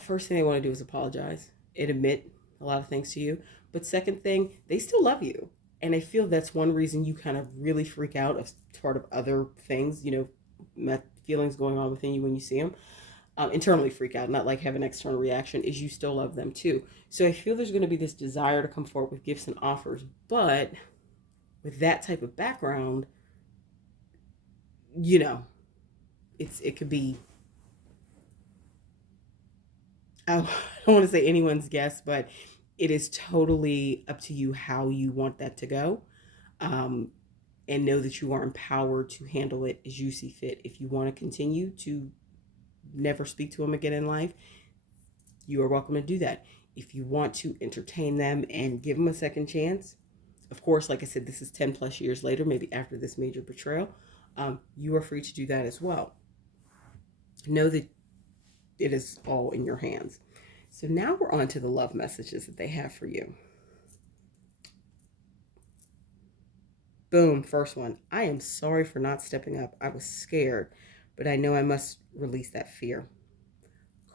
first thing they want to do is apologize and admit a lot of things to you. But second thing, they still love you. And I feel that's one reason you kind of really freak out as part of other things, feelings going on within you when you see them. Internally freak out, not like have an external reaction, is you still love them too. So I feel there's going to be this desire to come forward with gifts and offers. But with that type of background, you know, it could be, I don't want to say anyone's guess, but it is totally up to you how you want that to go. Um, and know that you are empowered to handle it as you see fit. If you want to continue to never speak to them again in life, you are welcome to do that. If you want to entertain them and give them a second chance, of course, like I said, this is 10 plus years later, maybe after this major betrayal, you are free to do that as well. Know that it is all in your hands. So now we're on to the love messages that they have for you. Boom, first one. I am sorry for not stepping up. I was scared, but I know I must release that fear.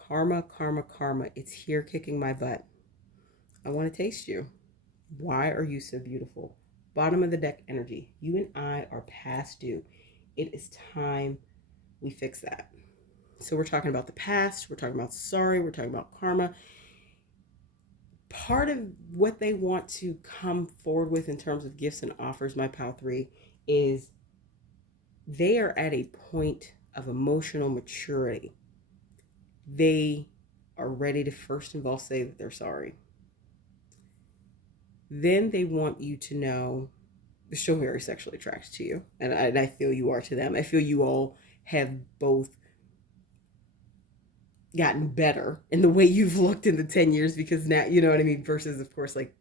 Karma, karma, karma. It's here kicking my butt. I want to taste you. Why are you so beautiful? Bottom of the deck energy. You and I are past due. It is time we fix that. So we're talking about the past. We're talking about sorry. We're talking about karma. Part of what they want to come forward with in terms of gifts and offers, my pal 3, is they are at a point of emotional maturity. They are ready to first of all say that they're sorry. Then they want you to know they're still very sexually attracted to you. And I feel you are to them. I feel you all have both gotten better in the way you've looked in the 10 years, because now, you know what I mean? Versus, of course, like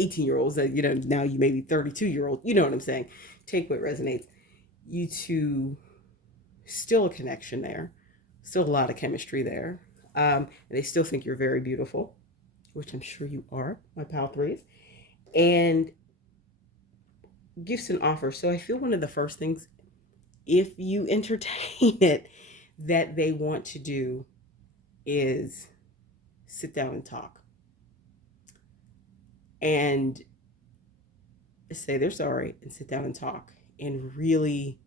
18-year-olds that, now you may be 32-year-old. You know what I'm saying? Take what resonates. You two, still a connection there. Still a lot of chemistry there. And they still think you're very beautiful, which I'm sure you are, my pal 3s. And gifts and offers. So I feel one of the first things, if you entertain it, that they want to do is sit down and talk and say they're sorry and sit down and talk and really,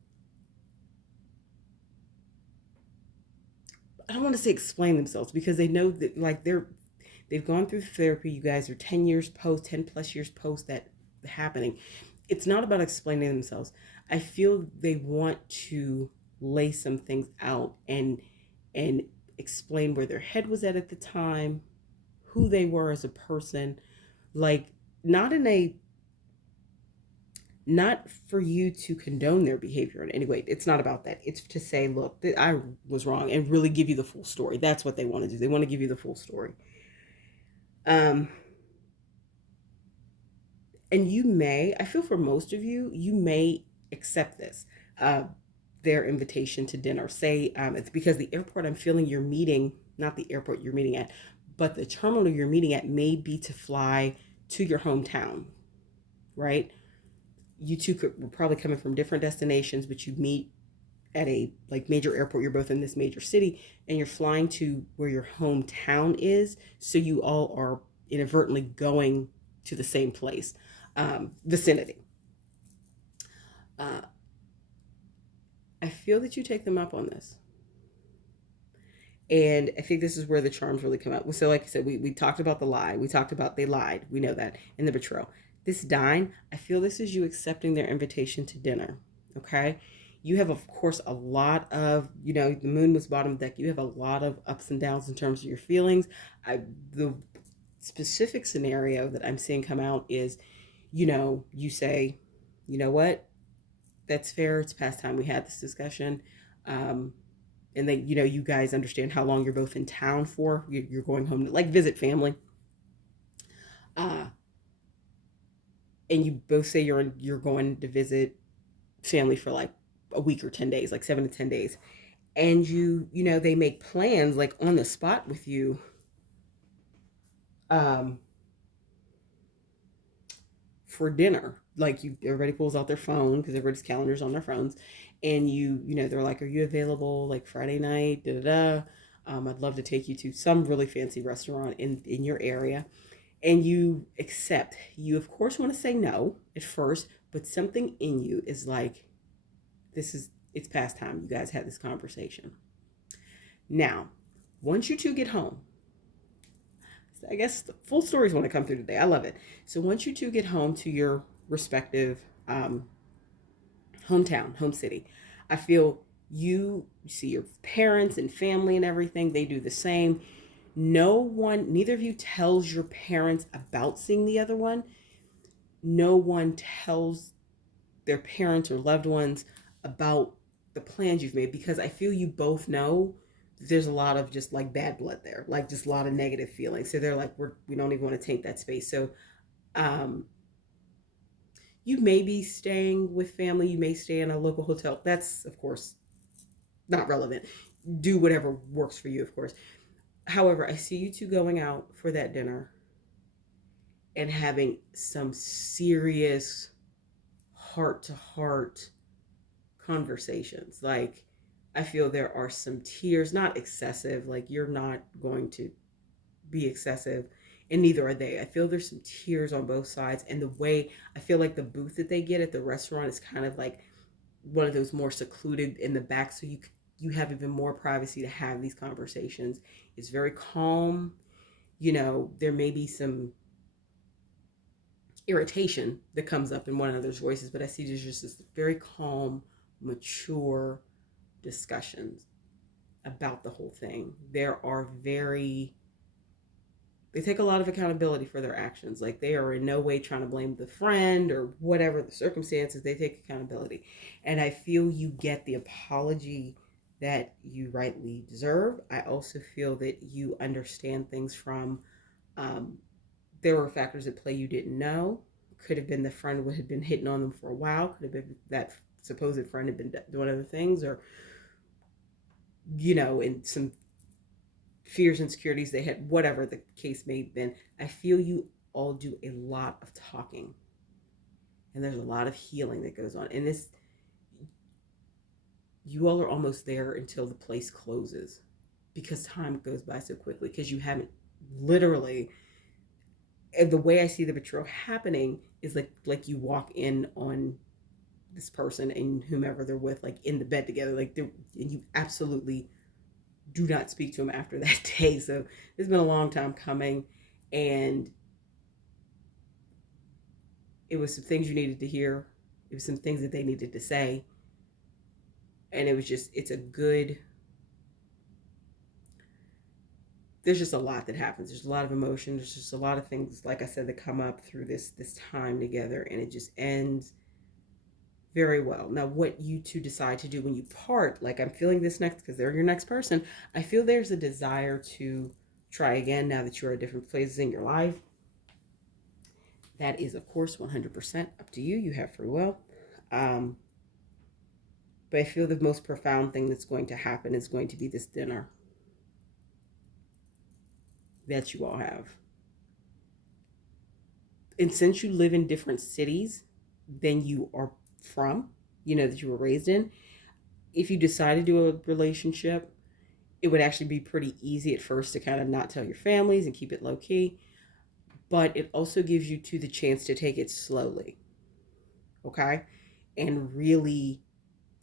I don't want to say explain themselves, because they know that, like, they've gone through therapy. You guys are 10 years post, 10 plus years post that happening. It's not about explaining themselves. I feel they want to lay some things out and explain where their head was at the time, who they were as a person, like not for you to condone their behavior in any way. It's not about that. It's to say, look, I was wrong, and really give you the full story. That's what they want to do. They want to give you the full story. And I feel for most of you, you may accept this, their invitation to dinner. Say it's because the airport I'm feeling you're meeting, not the airport you're meeting at, but the terminal you're meeting at may be to fly to your hometown, right? You two were probably coming from different destinations, but you meet at a major airport. You're both in this major city, and you're flying to where your hometown is. So you all are inadvertently going to the same place, vicinity. I feel that you take them up on this. And I think this is where the charms really come out. So like I said, we talked about the lie. We talked about they lied. We know that. And the betrayal. This dine, I feel this is you accepting their invitation to dinner. Okay? You have, of course, a lot of, the moon was bottom deck. You have a lot of ups and downs in terms of your feelings. The specific scenario that I'm seeing come out is, you say, you know what? That's fair. It's past time we had this discussion. And then, you guys understand how long you're both in town for. You're going home to visit family. And you both say you're going to visit family for a week or 10 days, 7 to 10 days. And they make plans on the spot with you. For dinner. like everybody pulls out their phone because everybody's calendars on their phones, and they're like, are you available like Friday night? Da da da. I'd love to take you to some really fancy restaurant in your area, and you accept. You of course want to say no at first, but something in you is like, it's past time. You guys had this conversation. Now, once you two get home, I guess the full stories want to come through today. I love it. So once you two get home to your respective hometown, home city, I feel you see your parents and family and everything. They do the same. Neither of you tells your parents about seeing the other one. No one tells their parents or loved ones about the plans you've made, because I feel you both know there's a lot of just like bad blood there, like just a lot of negative feelings. So they're like, we don't even want to taint that space. So um, you may be staying with family, you may stay in a local hotel. That's, of course, not relevant. Do whatever works for you, of course. However, I see you two going out for that dinner and having some serious heart to heart conversations. Like, I feel there are some tears, not excessive, like, you're not going to be excessive, and neither are they. I feel there's some tears on both sides. And the way I feel like the booth that they get at the restaurant is kind of like one of those more secluded in the back, so you have even more privacy to have these conversations. It's very calm. There may be some irritation that comes up in one another's voices, but I see there's just this very calm, mature discussions about the whole thing. They take a lot of accountability for their actions. Like, they are in no way trying to blame the friend or whatever the circumstances. They take accountability. And I feel you get the apology that you rightly deserve. I also feel that you understand things from, there were factors at play you didn't know. Could have been the friend would have been hitting on them for a while. Could have been that supposed friend had been doing other things, or, in some fears, insecurities they had, whatever the case may have been. I feel you all do a lot of talking, and there's a lot of healing that goes on. And you all are almost there until the place closes, because time goes by so quickly, because you haven't literally, and the way I see the betrayal happening is like you walk in on this person and whomever they're with, like in the bed together, and you absolutely do not speak to them after that day. So it's been a long time coming, and it was some things you needed to hear. It was some things that they needed to say, and it was just, there's just a lot that happens. There's a lot of emotion. There's just a lot of things, like I said, that come up through this time together, and it just ends very well. Now, what you two decide to do when you part, like, I'm feeling this next, because they're your next person. I feel there's a desire to try again now that you're at different places in your life. That is, of course, 100% up to you. You have free will. But I feel the most profound thing that's going to happen is going to be this dinner that you all have. And since you live in different cities than you are from, that you were raised in, if you decide to do a relationship, it would actually be pretty easy at first to kind of not tell your families and keep it low key. But it also gives you the chance to take it slowly, okay? And really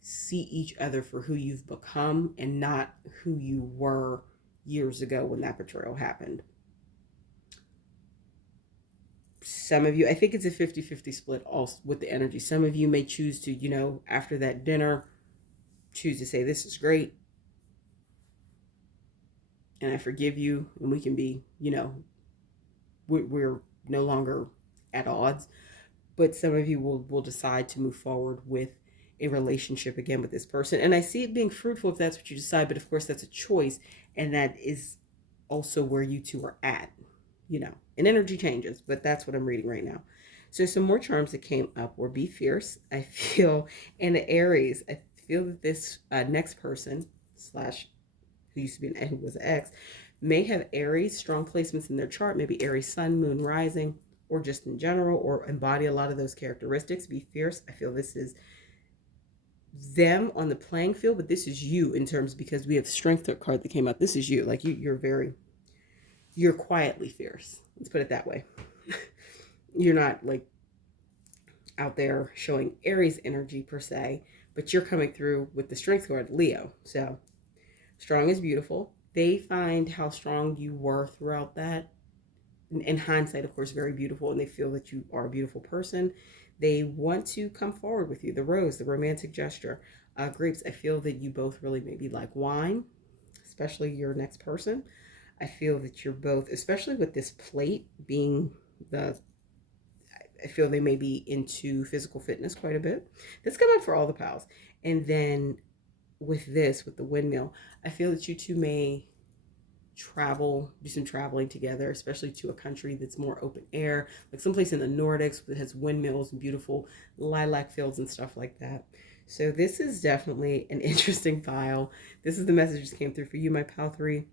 see each other for who you've become and not who you were years ago when that betrayal happened. Some of you, I think it's a 50-50 split also with the energy. Some of you may choose to, after that dinner, choose to say, this is great, and I forgive you, and we can be, we're no longer at odds. But some of you will decide to move forward with a relationship again with this person. And I see it being fruitful if that's what you decide. But of course, that's a choice. And that is also where you two are at, and energy changes. But that's what I'm reading right now. So some more charms that came up were be fierce, I feel, and the Aries. I feel that this next person / who used to be who was an ex, may have Aries strong placements in their chart, maybe Aries sun, moon, rising, or just in general, or embody a lot of those characteristics, be fierce. I feel this is them on the playing field, but this is you in terms, because we have strength card that came out. This is you. Like you're quietly fierce. Let's put it that way. You're not like out there showing Aries energy per se, but you're coming through with the strength card, Leo. So strong is beautiful. They find how strong you were throughout that. In hindsight, of course, very beautiful, and they feel that you are a beautiful person. They want to come forward with you. The rose, the romantic gesture. Grapes, I feel that you both really maybe like wine, especially your next person. I feel that you're both, especially with this plate being I feel they may be into physical fitness quite a bit. This come out for all the pals. And then with the windmill, I feel that you two may do some traveling together, especially to a country that's more open air, like someplace in the Nordics that has windmills and beautiful lilac fields and stuff like that. So this is definitely an interesting file. This is the message that came through for you, my pal 3.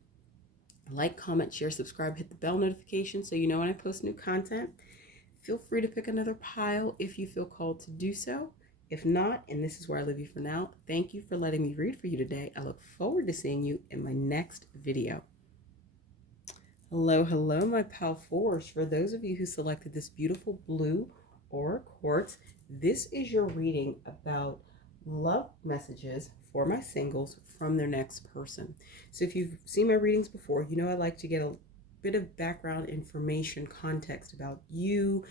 Like, comment, share, subscribe, hit the bell notification so you know when I post new content. Feel free to pick another pile if you feel called to do so. If not, and this is where I leave you for now, thank you for letting me read for you today. I look forward to seeing you in my next video. Hello, hello, my pal 4s. For those of you who selected this beautiful blue aura quartz, this is your reading about love messages for my singles from their next person. So if you've seen my readings before, you know I like to get a bit of background information, context about you,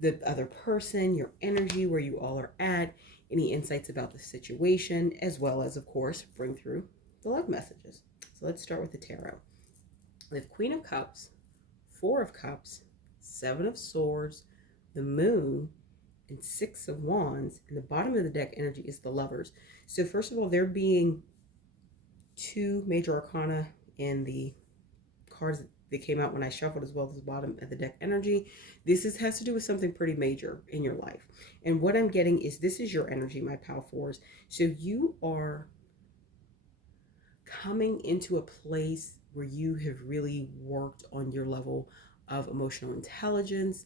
the other person, your energy, where you all are at, any insights about the situation, as well as, of course, bring through the love messages. So let's start with the tarot. We have Queen of Cups, 4 of Cups, 7 of Swords, the Moon, and 6 of Wands. And the bottom of the deck energy is the Lovers. So first of all, there being 2 major arcana in the cards that came out when I shuffled, as well as the bottom of the deck energy. This has to do with something pretty major in your life. And what I'm getting is this is your energy, my pal 4s. So you are coming into a place where you have really worked on your level of emotional intelligence,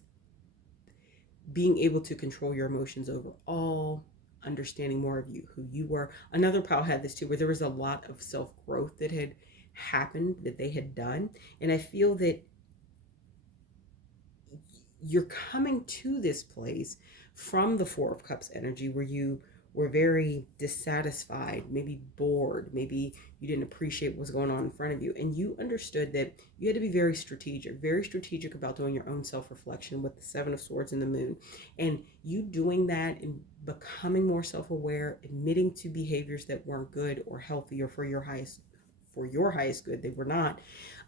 being able to control your emotions overall, understanding more of you, who you were. Another pal had this too, where there was a lot of self-growth that had happened, that they had done. And I feel that you're coming to this place from the 4 of Cups energy where you were very dissatisfied, maybe bored, maybe you didn't appreciate what was going on in front of you. And you understood that you had to be very strategic about doing your own self-reflection with the 7 of Swords and the Moon. And you doing that and becoming more self-aware, admitting to behaviors that weren't good or healthy or for your highest good, they were not.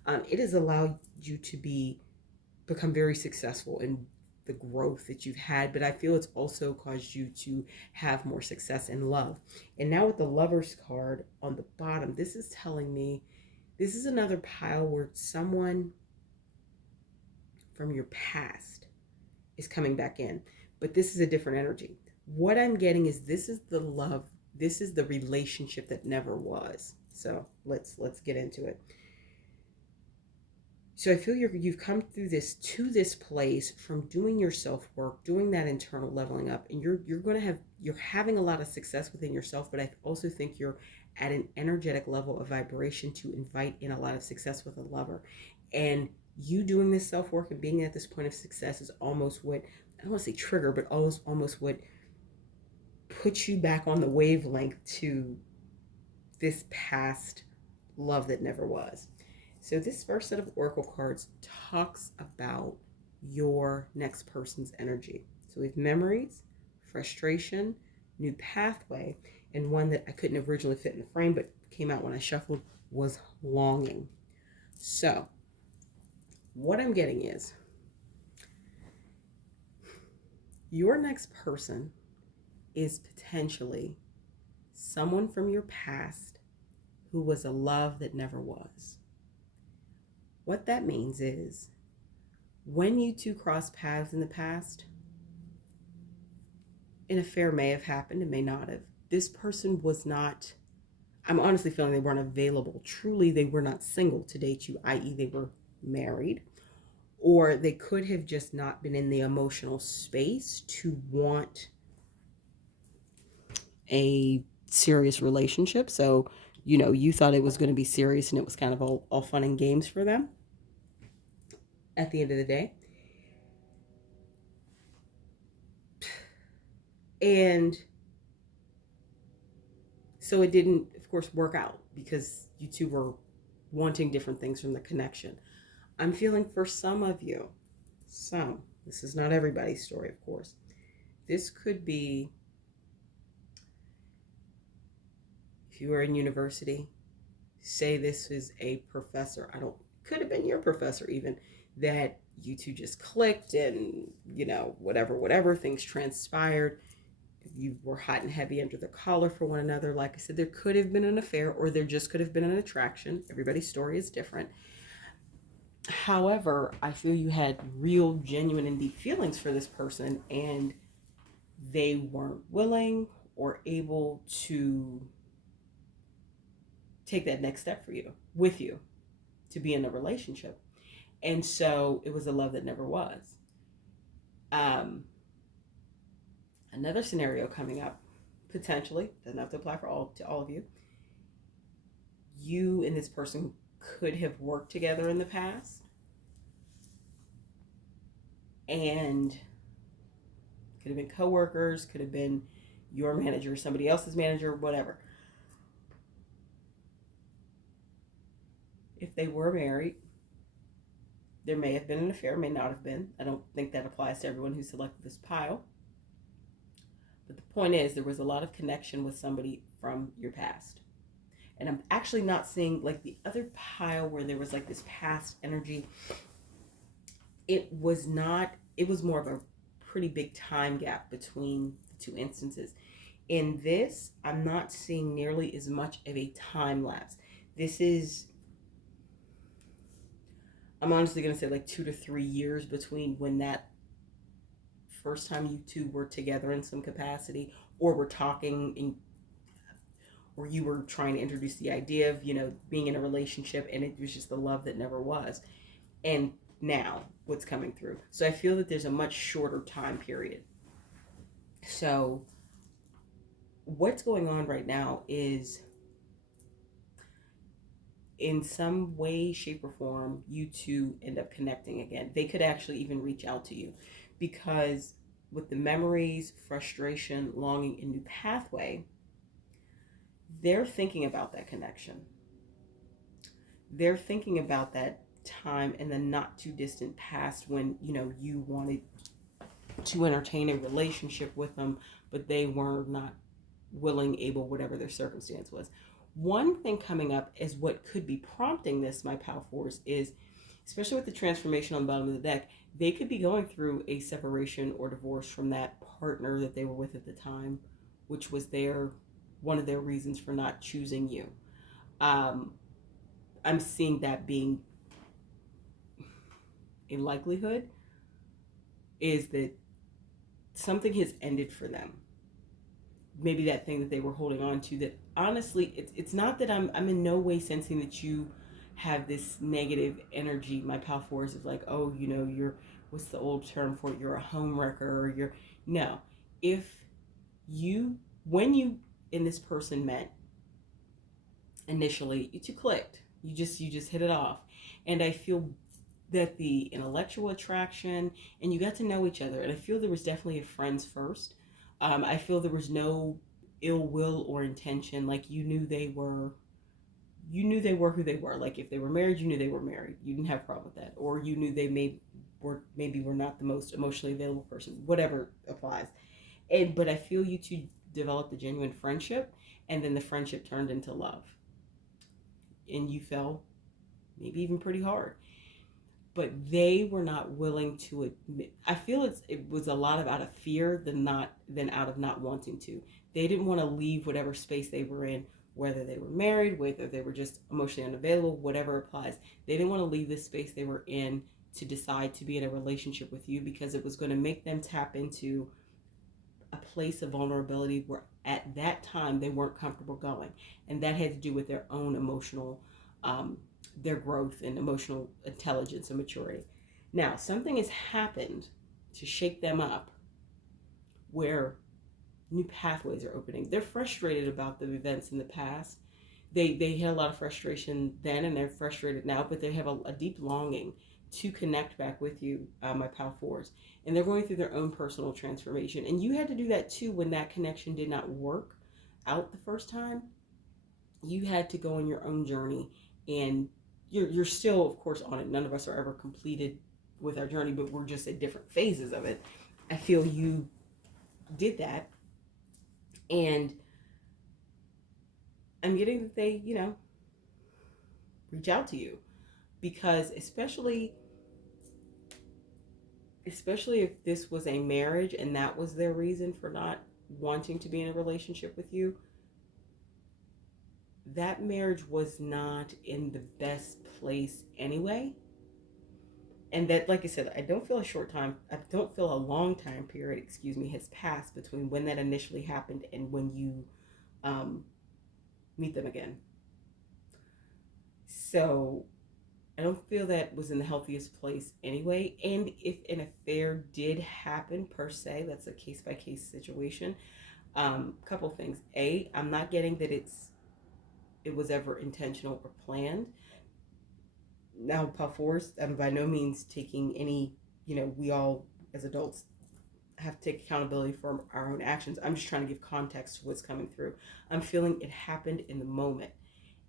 It has allowed you to become very successful in the growth that you've had, but I feel it's also caused you to have more success in love. And now with the Lovers card on the bottom, this is telling me this is another pile where someone from your past is coming back in, but this is a different energy. What I'm getting is this is the love, this is the relationship that never was. So let's get into it. So I feel you've come through to this place from doing your self-work, doing that internal leveling up, and you're having a lot of success within yourself, but I also think you're at an energetic level of vibration to invite in a lot of success with a lover. And you doing this self-work and being at this point of success is almost what, I don't want to say trigger, but almost what puts you back on the wavelength to this past love that never was. So this first set of oracle cards talks about your next person's energy. So we have memories, frustration, new pathway, and one that I couldn't originally fit in the frame but came out when I shuffled was longing. So what I'm getting is your next person is potentially someone from your past who was a love that never was. What that means is when you two cross paths in the past, an affair may have happened, it may not have. This person was not, I'm honestly feeling they weren't available. Truly, they were not single to date you, i.e. they were married, or they could have just not been in the emotional space to want a serious relationship. So, you thought it was going to be serious and it was kind of all fun and games for them at the end of the day. And so it didn't, of course, work out because you two were wanting different things from the connection. I'm feeling for some of you, this is not everybody's story, of course. This could be if you were in university, say this is a professor, could have been your professor even, that you two just clicked and, whatever things transpired. You were hot and heavy under the collar for one another. Like I said, there could have been an affair or there just could have been an attraction. Everybody's story is different. However, I feel you had real, genuine, and deep feelings for this person, and they weren't willing or able to take that next step for you, with you, to be in a relationship. And so it was a love that never was. Another scenario coming up, potentially, doesn't have to apply to all of you. You and this person could have worked together in the past, and could have been coworkers, could have been your manager, somebody else's manager, whatever. If they were married, there may have been an affair, may not have been. I don't think that applies to everyone who selected this pile. But the point is, there was a lot of connection with somebody from your past. And I'm actually not seeing like the other pile where there was like this past energy. It was more of a pretty big time gap between the two instances. In this, I'm not seeing nearly as much of a time lapse. I'm honestly going to say like 2 to 3 years between when that first time you two were together in some capacity, or were talking, or you were trying to introduce the idea of, being in a relationship, and it was just the love that never was. And now what's coming through. So I feel that there's a much shorter time period. So what's going on right now is, in some way, shape, or form, you two end up connecting again. They could actually even reach out to you, because with the memories, frustration, longing, and new pathway, they're thinking about that connection. They're thinking about that time in the not too distant past when, you wanted to entertain a relationship with them, but they were not willing, able, whatever their circumstance was. One thing coming up is what could be prompting this, my Power Force, is, especially with the transformation on the bottom of the deck, they could be going through a separation or divorce from that partner that they were with at the time, which was one of their reasons for not choosing you. I'm seeing that being a likelihood, is that something has ended for them. Maybe that thing that they were holding on to, that honestly, it's not that I'm in no way sensing that you have this negative energy, my pal force, of like, oh, you're, what's the old term for it, you're a home wrecker, or no. If when you and this person met initially, you two clicked, you just hit it off. And I feel that the intellectual attraction, and you got to know each other, and I feel there was definitely a friends first. I feel there was no ill will or intention. Like, you knew they were who they were. Like, if they were married, you knew they were married. You didn't have a problem with that. Or you knew they maybe were not the most emotionally available person. Whatever applies. But I feel you two developed a genuine friendship, and then the friendship turned into love. And you fell maybe even pretty hard. But they were not willing to admit. I feel it was a lot of out of fear than out of not wanting to. They didn't want to leave whatever space they were in, whether they were married, whether they were just emotionally unavailable, whatever applies. They didn't want to leave this space they were in to decide to be in a relationship with you, because it was going to make them tap into a place of vulnerability where at that time they weren't comfortable going. And that had to do with their own emotional their growth and emotional intelligence and maturity. Now, something has happened to shake them up where new pathways are opening. They're frustrated about the events in the past. They had a lot of frustration then, and they're frustrated now, but they have a deep longing to connect back with you, my pal fours, and they're going through their own personal transformation. And you had to do that too when that connection did not work out the first time. You had to go on your own journey, and you're still, of course, on it. None of us are ever completed with our journey, but we're just at different phases of it. I feel you did that, and I'm getting that they, reach out to you because especially if this was a marriage and that was their reason for not wanting to be in a relationship with you, that marriage was not in the best place anyway. And that, like I said, I don't feel a long time period, has passed between when that initially happened and when you um, meet them again. So I don't feel that was in the healthiest place anyway. And if an affair did happen per se, that's a case by case situation. Couple things. A, I'm not getting that it was ever intentional or planned. Now, Puff Force, I'm by no means taking any. We all as adults have to take accountability for our own actions. I'm just trying to give context to what's coming through. I'm feeling it happened in the moment,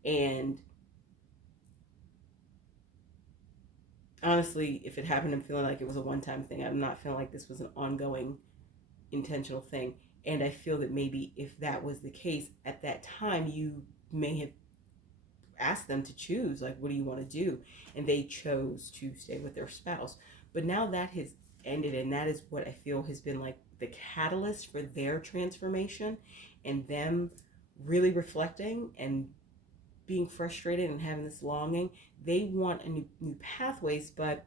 and honestly, if it happened, I'm feeling like it was a one-time thing. I'm not feeling like this was an ongoing, intentional thing. And I feel that maybe if that was the case at that time, you may have asked them to choose, like, what do you want to do? And they chose to stay with their spouse. But now that has ended, and that is what I feel has been like the catalyst for their transformation and them really reflecting and being frustrated and having this longing. They want a new pathways, but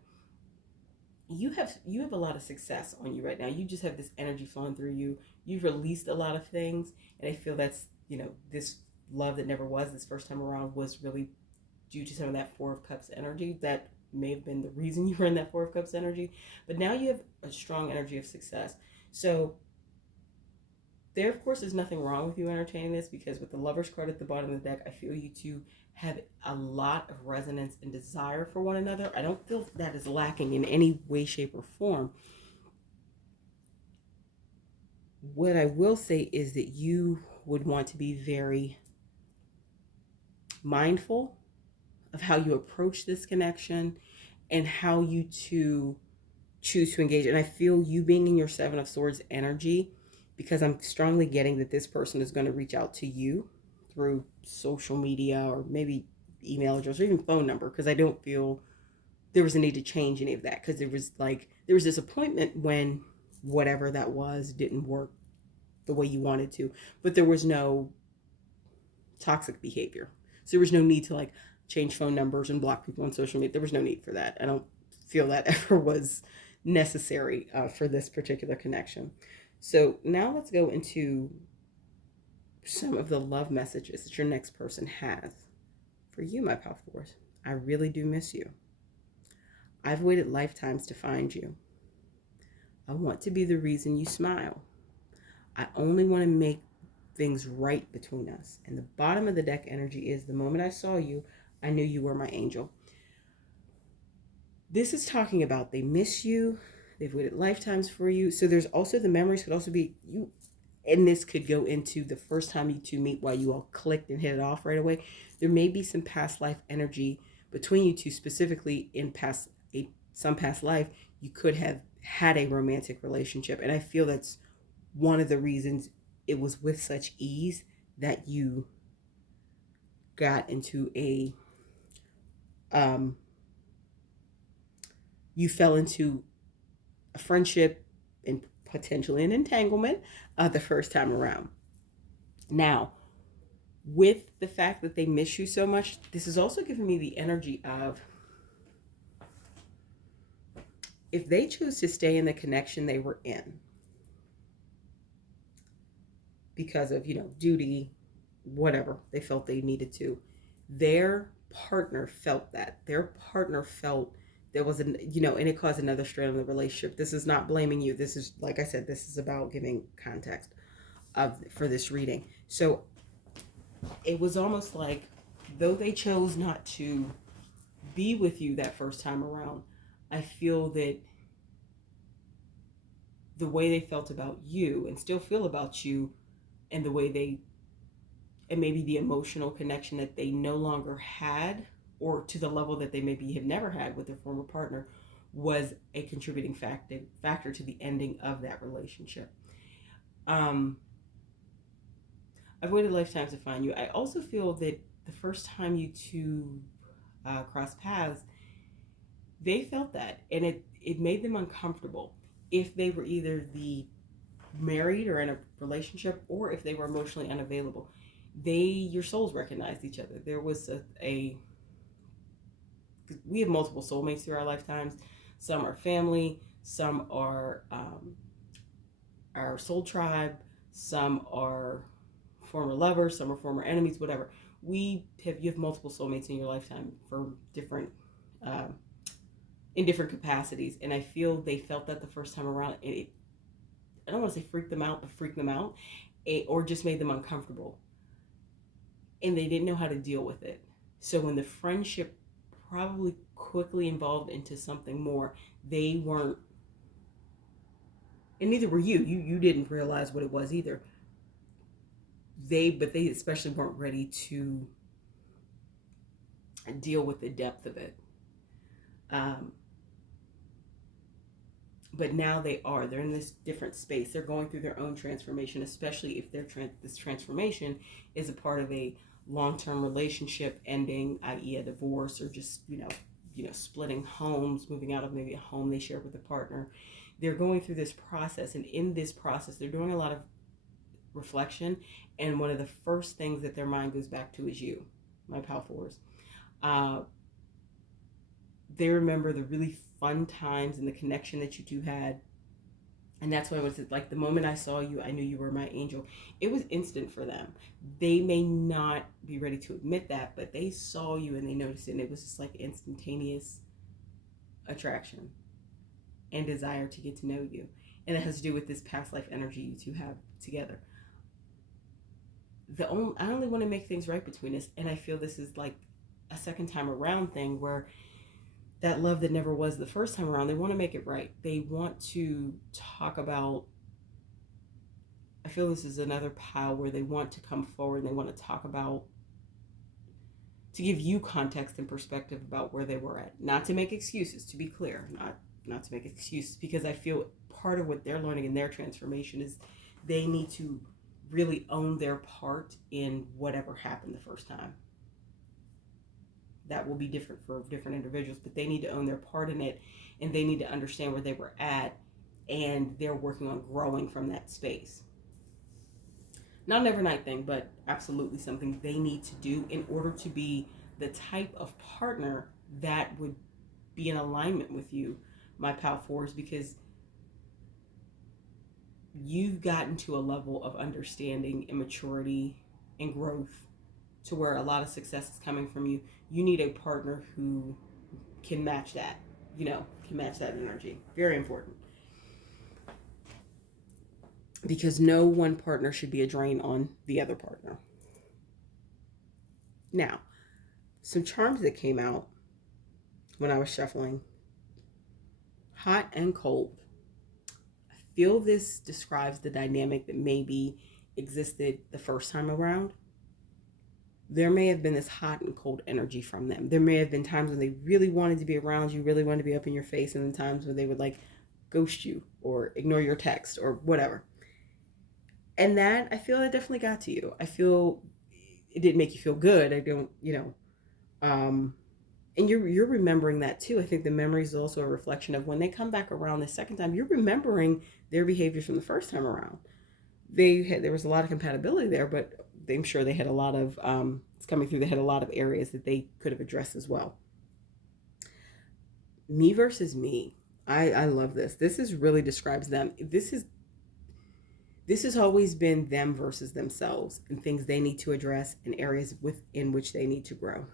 you have a lot of success on you right now. You just have this energy flowing through you. You've released a lot of things, and I feel that's this love that never was this first time around was really due to some of that Four of Cups energy. That may have been the reason you were in that Four of Cups energy, but now you have a strong energy of success. So there, of course, is nothing wrong with you entertaining this because with the Lover's card at the bottom of the deck, I feel you two have a lot of resonance and desire for one another. I don't feel that is lacking in any way, shape, or form. What I will say is that you would want to be very mindful of how you approach this connection and how you two choose to engage. And I feel you being in your Seven of Swords energy, because I'm strongly getting that this person is going to reach out to you through social media or maybe email address or even phone number, because I don't feel there was a need to change any of that, because there was disappointment when whatever that was didn't work the way you wanted to, but there was no toxic behavior. So there was no need to like change phone numbers and block people on social media. There was no need for that. I don't feel that ever was necessary for this particular connection. So now let's go into some of the love messages that your next person has for you, my pal force. I really do miss you. I've waited lifetimes to find you. I want to be the reason you smile. I only want to make things right between us. And the bottom of the deck energy is the moment I saw you, I knew you were my angel. This is talking about they miss you, they've waited lifetimes for you. So there's also the memories could also be you, and this could go into the first time you two meet while you all clicked and hit it off right away. There may be some past life energy between you two, specifically in some past life. You could have had a romantic relationship, and I feel that's one of the reasons it was with such ease that you got into you fell into a friendship and potentially an entanglement the first time around. Now, with the fact that they miss you so much, this is also giving me the energy of if they choose to stay in the connection they were in because of, duty, whatever they felt they needed to, their partner felt that. Their partner felt there was an, and it caused another strain on the relationship. This is not blaming you. This is, like I said, this is about giving context for this reading. So it was almost like, though they chose not to be with you that first time around, I feel that the way they felt about you and still feel about you, and the way they, and maybe the emotional connection that they no longer had, or to the level that they maybe have never had with their former partner, was a contributing factor to the ending of that relationship. I've waited lifetimes to find you. I also feel that the first time you two crossed paths, they felt that, and it made them uncomfortable. If they were either the married or in a relationship, or if they were emotionally unavailable, your souls recognized each other. There was we have multiple soulmates through our lifetimes. Some are family, some are our soul tribe, some are former lovers, some are former enemies, whatever. You have multiple soulmates in your lifetime for different in different capacities, and I feel they felt that the first time around. I don't want to say freak them out, but freak them out, or just made them uncomfortable, and they didn't know how to deal with it. So when the friendship probably quickly evolved into something more, they weren't, and neither were you. You didn't realize what it was either. But they especially weren't ready to deal with the depth of it. But now they are. They're in this different space. They're going through their own transformation, especially if this transformation is a part of a long-term relationship ending, i.e. a divorce, or just, splitting homes, moving out of maybe a home they share with a partner. They're going through this process, and in this process, they're doing a lot of reflection, and one of the first things that their mind goes back to is you, my pal fours. They remember the really fun times and the connection that you two had. And that's why it was like, the moment I saw you, I knew you were my angel. It was instant for them. They may not be ready to admit that, but they saw you and they noticed it. And it was just like instantaneous attraction and desire to get to know you. And it has to do with this past life energy you two have together. I only want to make things right between us. And I feel this is like a second time around thing, where that love that never was the first time around, they want to make it right. They want to talk about, I feel this is another pile where they want to come forward and they want to talk about, to give you context and perspective about where they were at. Not to make excuses, to be clear, not to make excuses, because I feel part of what they're learning in their transformation is they need to really own their part in whatever happened the first time. That will be different for different individuals, but they need to own their part in it, and they need to understand where they were at, and they're working on growing from that space. Not an overnight thing, but absolutely something they need to do in order to be the type of partner that would be in alignment with you, my pal fours, because you've gotten to a level of understanding and maturity and growth to where a lot of success is coming from you. You need a partner who can match that, can match that energy. Very important. Because no one partner should be a drain on the other partner. Now, some charms that came out when I was shuffling. Hot and cold. I feel this describes the dynamic that maybe existed the first time around. There may have been this hot and cold energy from them. There may have been times when they really wanted to be around you, really wanted to be up in your face, and then times when they would like ghost you or ignore your text or whatever. And that, I feel, that definitely got to you. I feel it didn't make you feel good. I don't, and you're remembering that too. I think the memory is also a reflection of when they come back around the second time, you're remembering their behaviors from the first time around. There was a lot of compatibility there, but I'm sure they had a lot of, it's coming through, they had a lot of areas that they could have addressed as well. Me versus me. I love this. This really describes them. This has always been them versus themselves and things they need to address and areas within which they need to grow.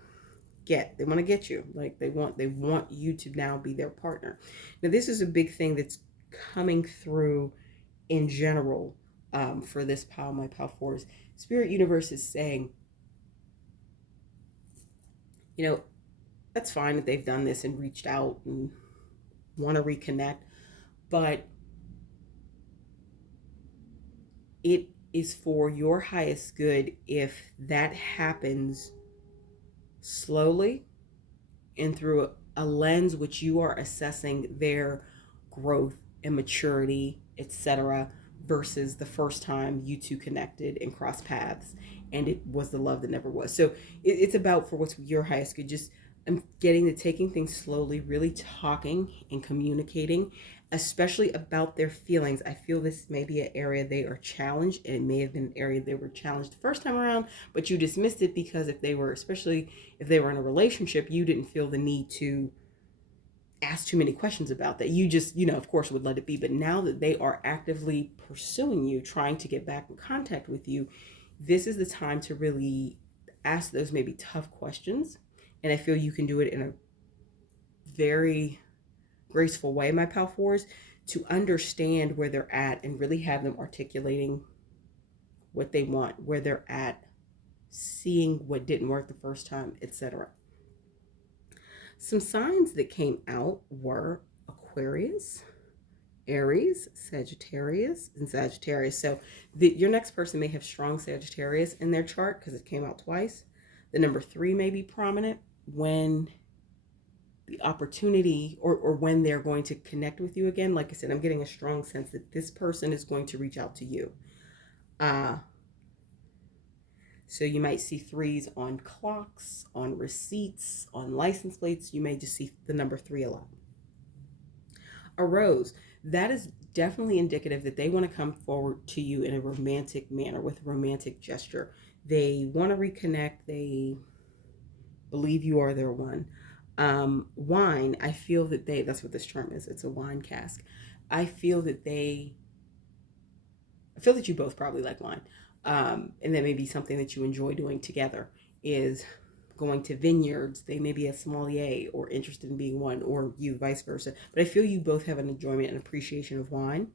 get. They want to get you. Like they want you to now be their partner. Now this is a big thing that's coming through in general for this pile, my pile fours. Spirit universe is saying, you know, that's fine that they've done this and reached out and want to reconnect, but it is for your highest good if that happens slowly and through a lens which you are assessing their growth and maturity, etc., versus the first time you two connected and crossed paths and it was the love that never was. So it's about for what's your highest good. Just I'm getting to taking things slowly, really talking and communicating, especially about their feelings. I feel this may be an area they are challenged, and it may have been an area they were challenged the first time around, but you dismissed it because if they were, especially if they were in a relationship, you didn't feel the need to ask too many questions about that. You just, of course, would let it be. But now that they are actively pursuing you, trying to get back in contact with you, this is the time to really ask those maybe tough questions. And I feel you can do it in a very graceful way, my pal fours, to understand where they're at and really have them articulating what they want, where they're at, seeing what didn't work the first time, etc. Some signs that came out were Aquarius, Aries, Sagittarius, and Sagittarius. So your next person may have strong Sagittarius in their chart because it came out twice. The number 3 may be prominent when the opportunity or when they're going to connect with you again. Like I said, I'm getting a strong sense that this person is going to reach out to you. So you might see 3s on clocks, on receipts, on license plates. You may just see the number 3 a lot. A rose, that is definitely indicative that they want to come forward to you in a romantic manner with a romantic gesture. They want to reconnect. They believe you are their one. Wine, I feel that that's what this term is. It's a wine cask. I feel that you both probably like wine. And that may be something that you enjoy doing together is going to vineyards. They may be a sommelier or interested in being one, or you vice versa. But I feel you both have an enjoyment and appreciation of wine.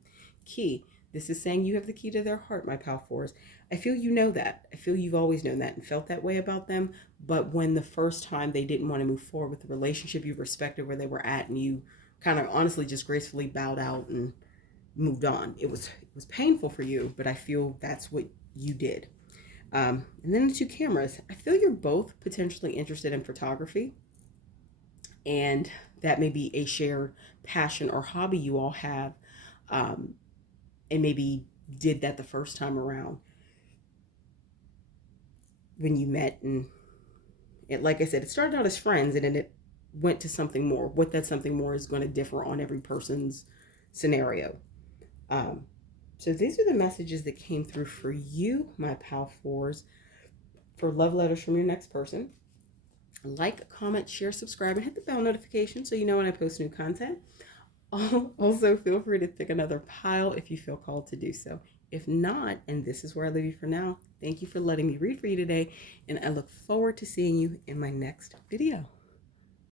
Key, this is saying you have the key to their heart, my pal fours. I feel you know that. I feel you've always known that and felt that way about them. But when the first time they didn't want to move forward with the relationship, you respected where they were at and you kind of honestly just gracefully bowed out and moved on. It was painful for you, but I feel that's what you did. And then the 2 cameras. I feel you're both potentially interested in photography, and that may be a shared passion or hobby you all have, and maybe did that the first time around when you met. And like I said, it started out as friends, and then it went to something more. What that something more is going to differ on every person's scenario. So these are the messages that came through for you, my pal fours, for love letters from your next person. Like, comment, share, subscribe, and hit the bell notification so you know when I post new content. Also, feel free to pick another pile if you feel called to do so. If not, and this is where I leave you for now, thank you for letting me read for you today, and I look forward to seeing you in my next video.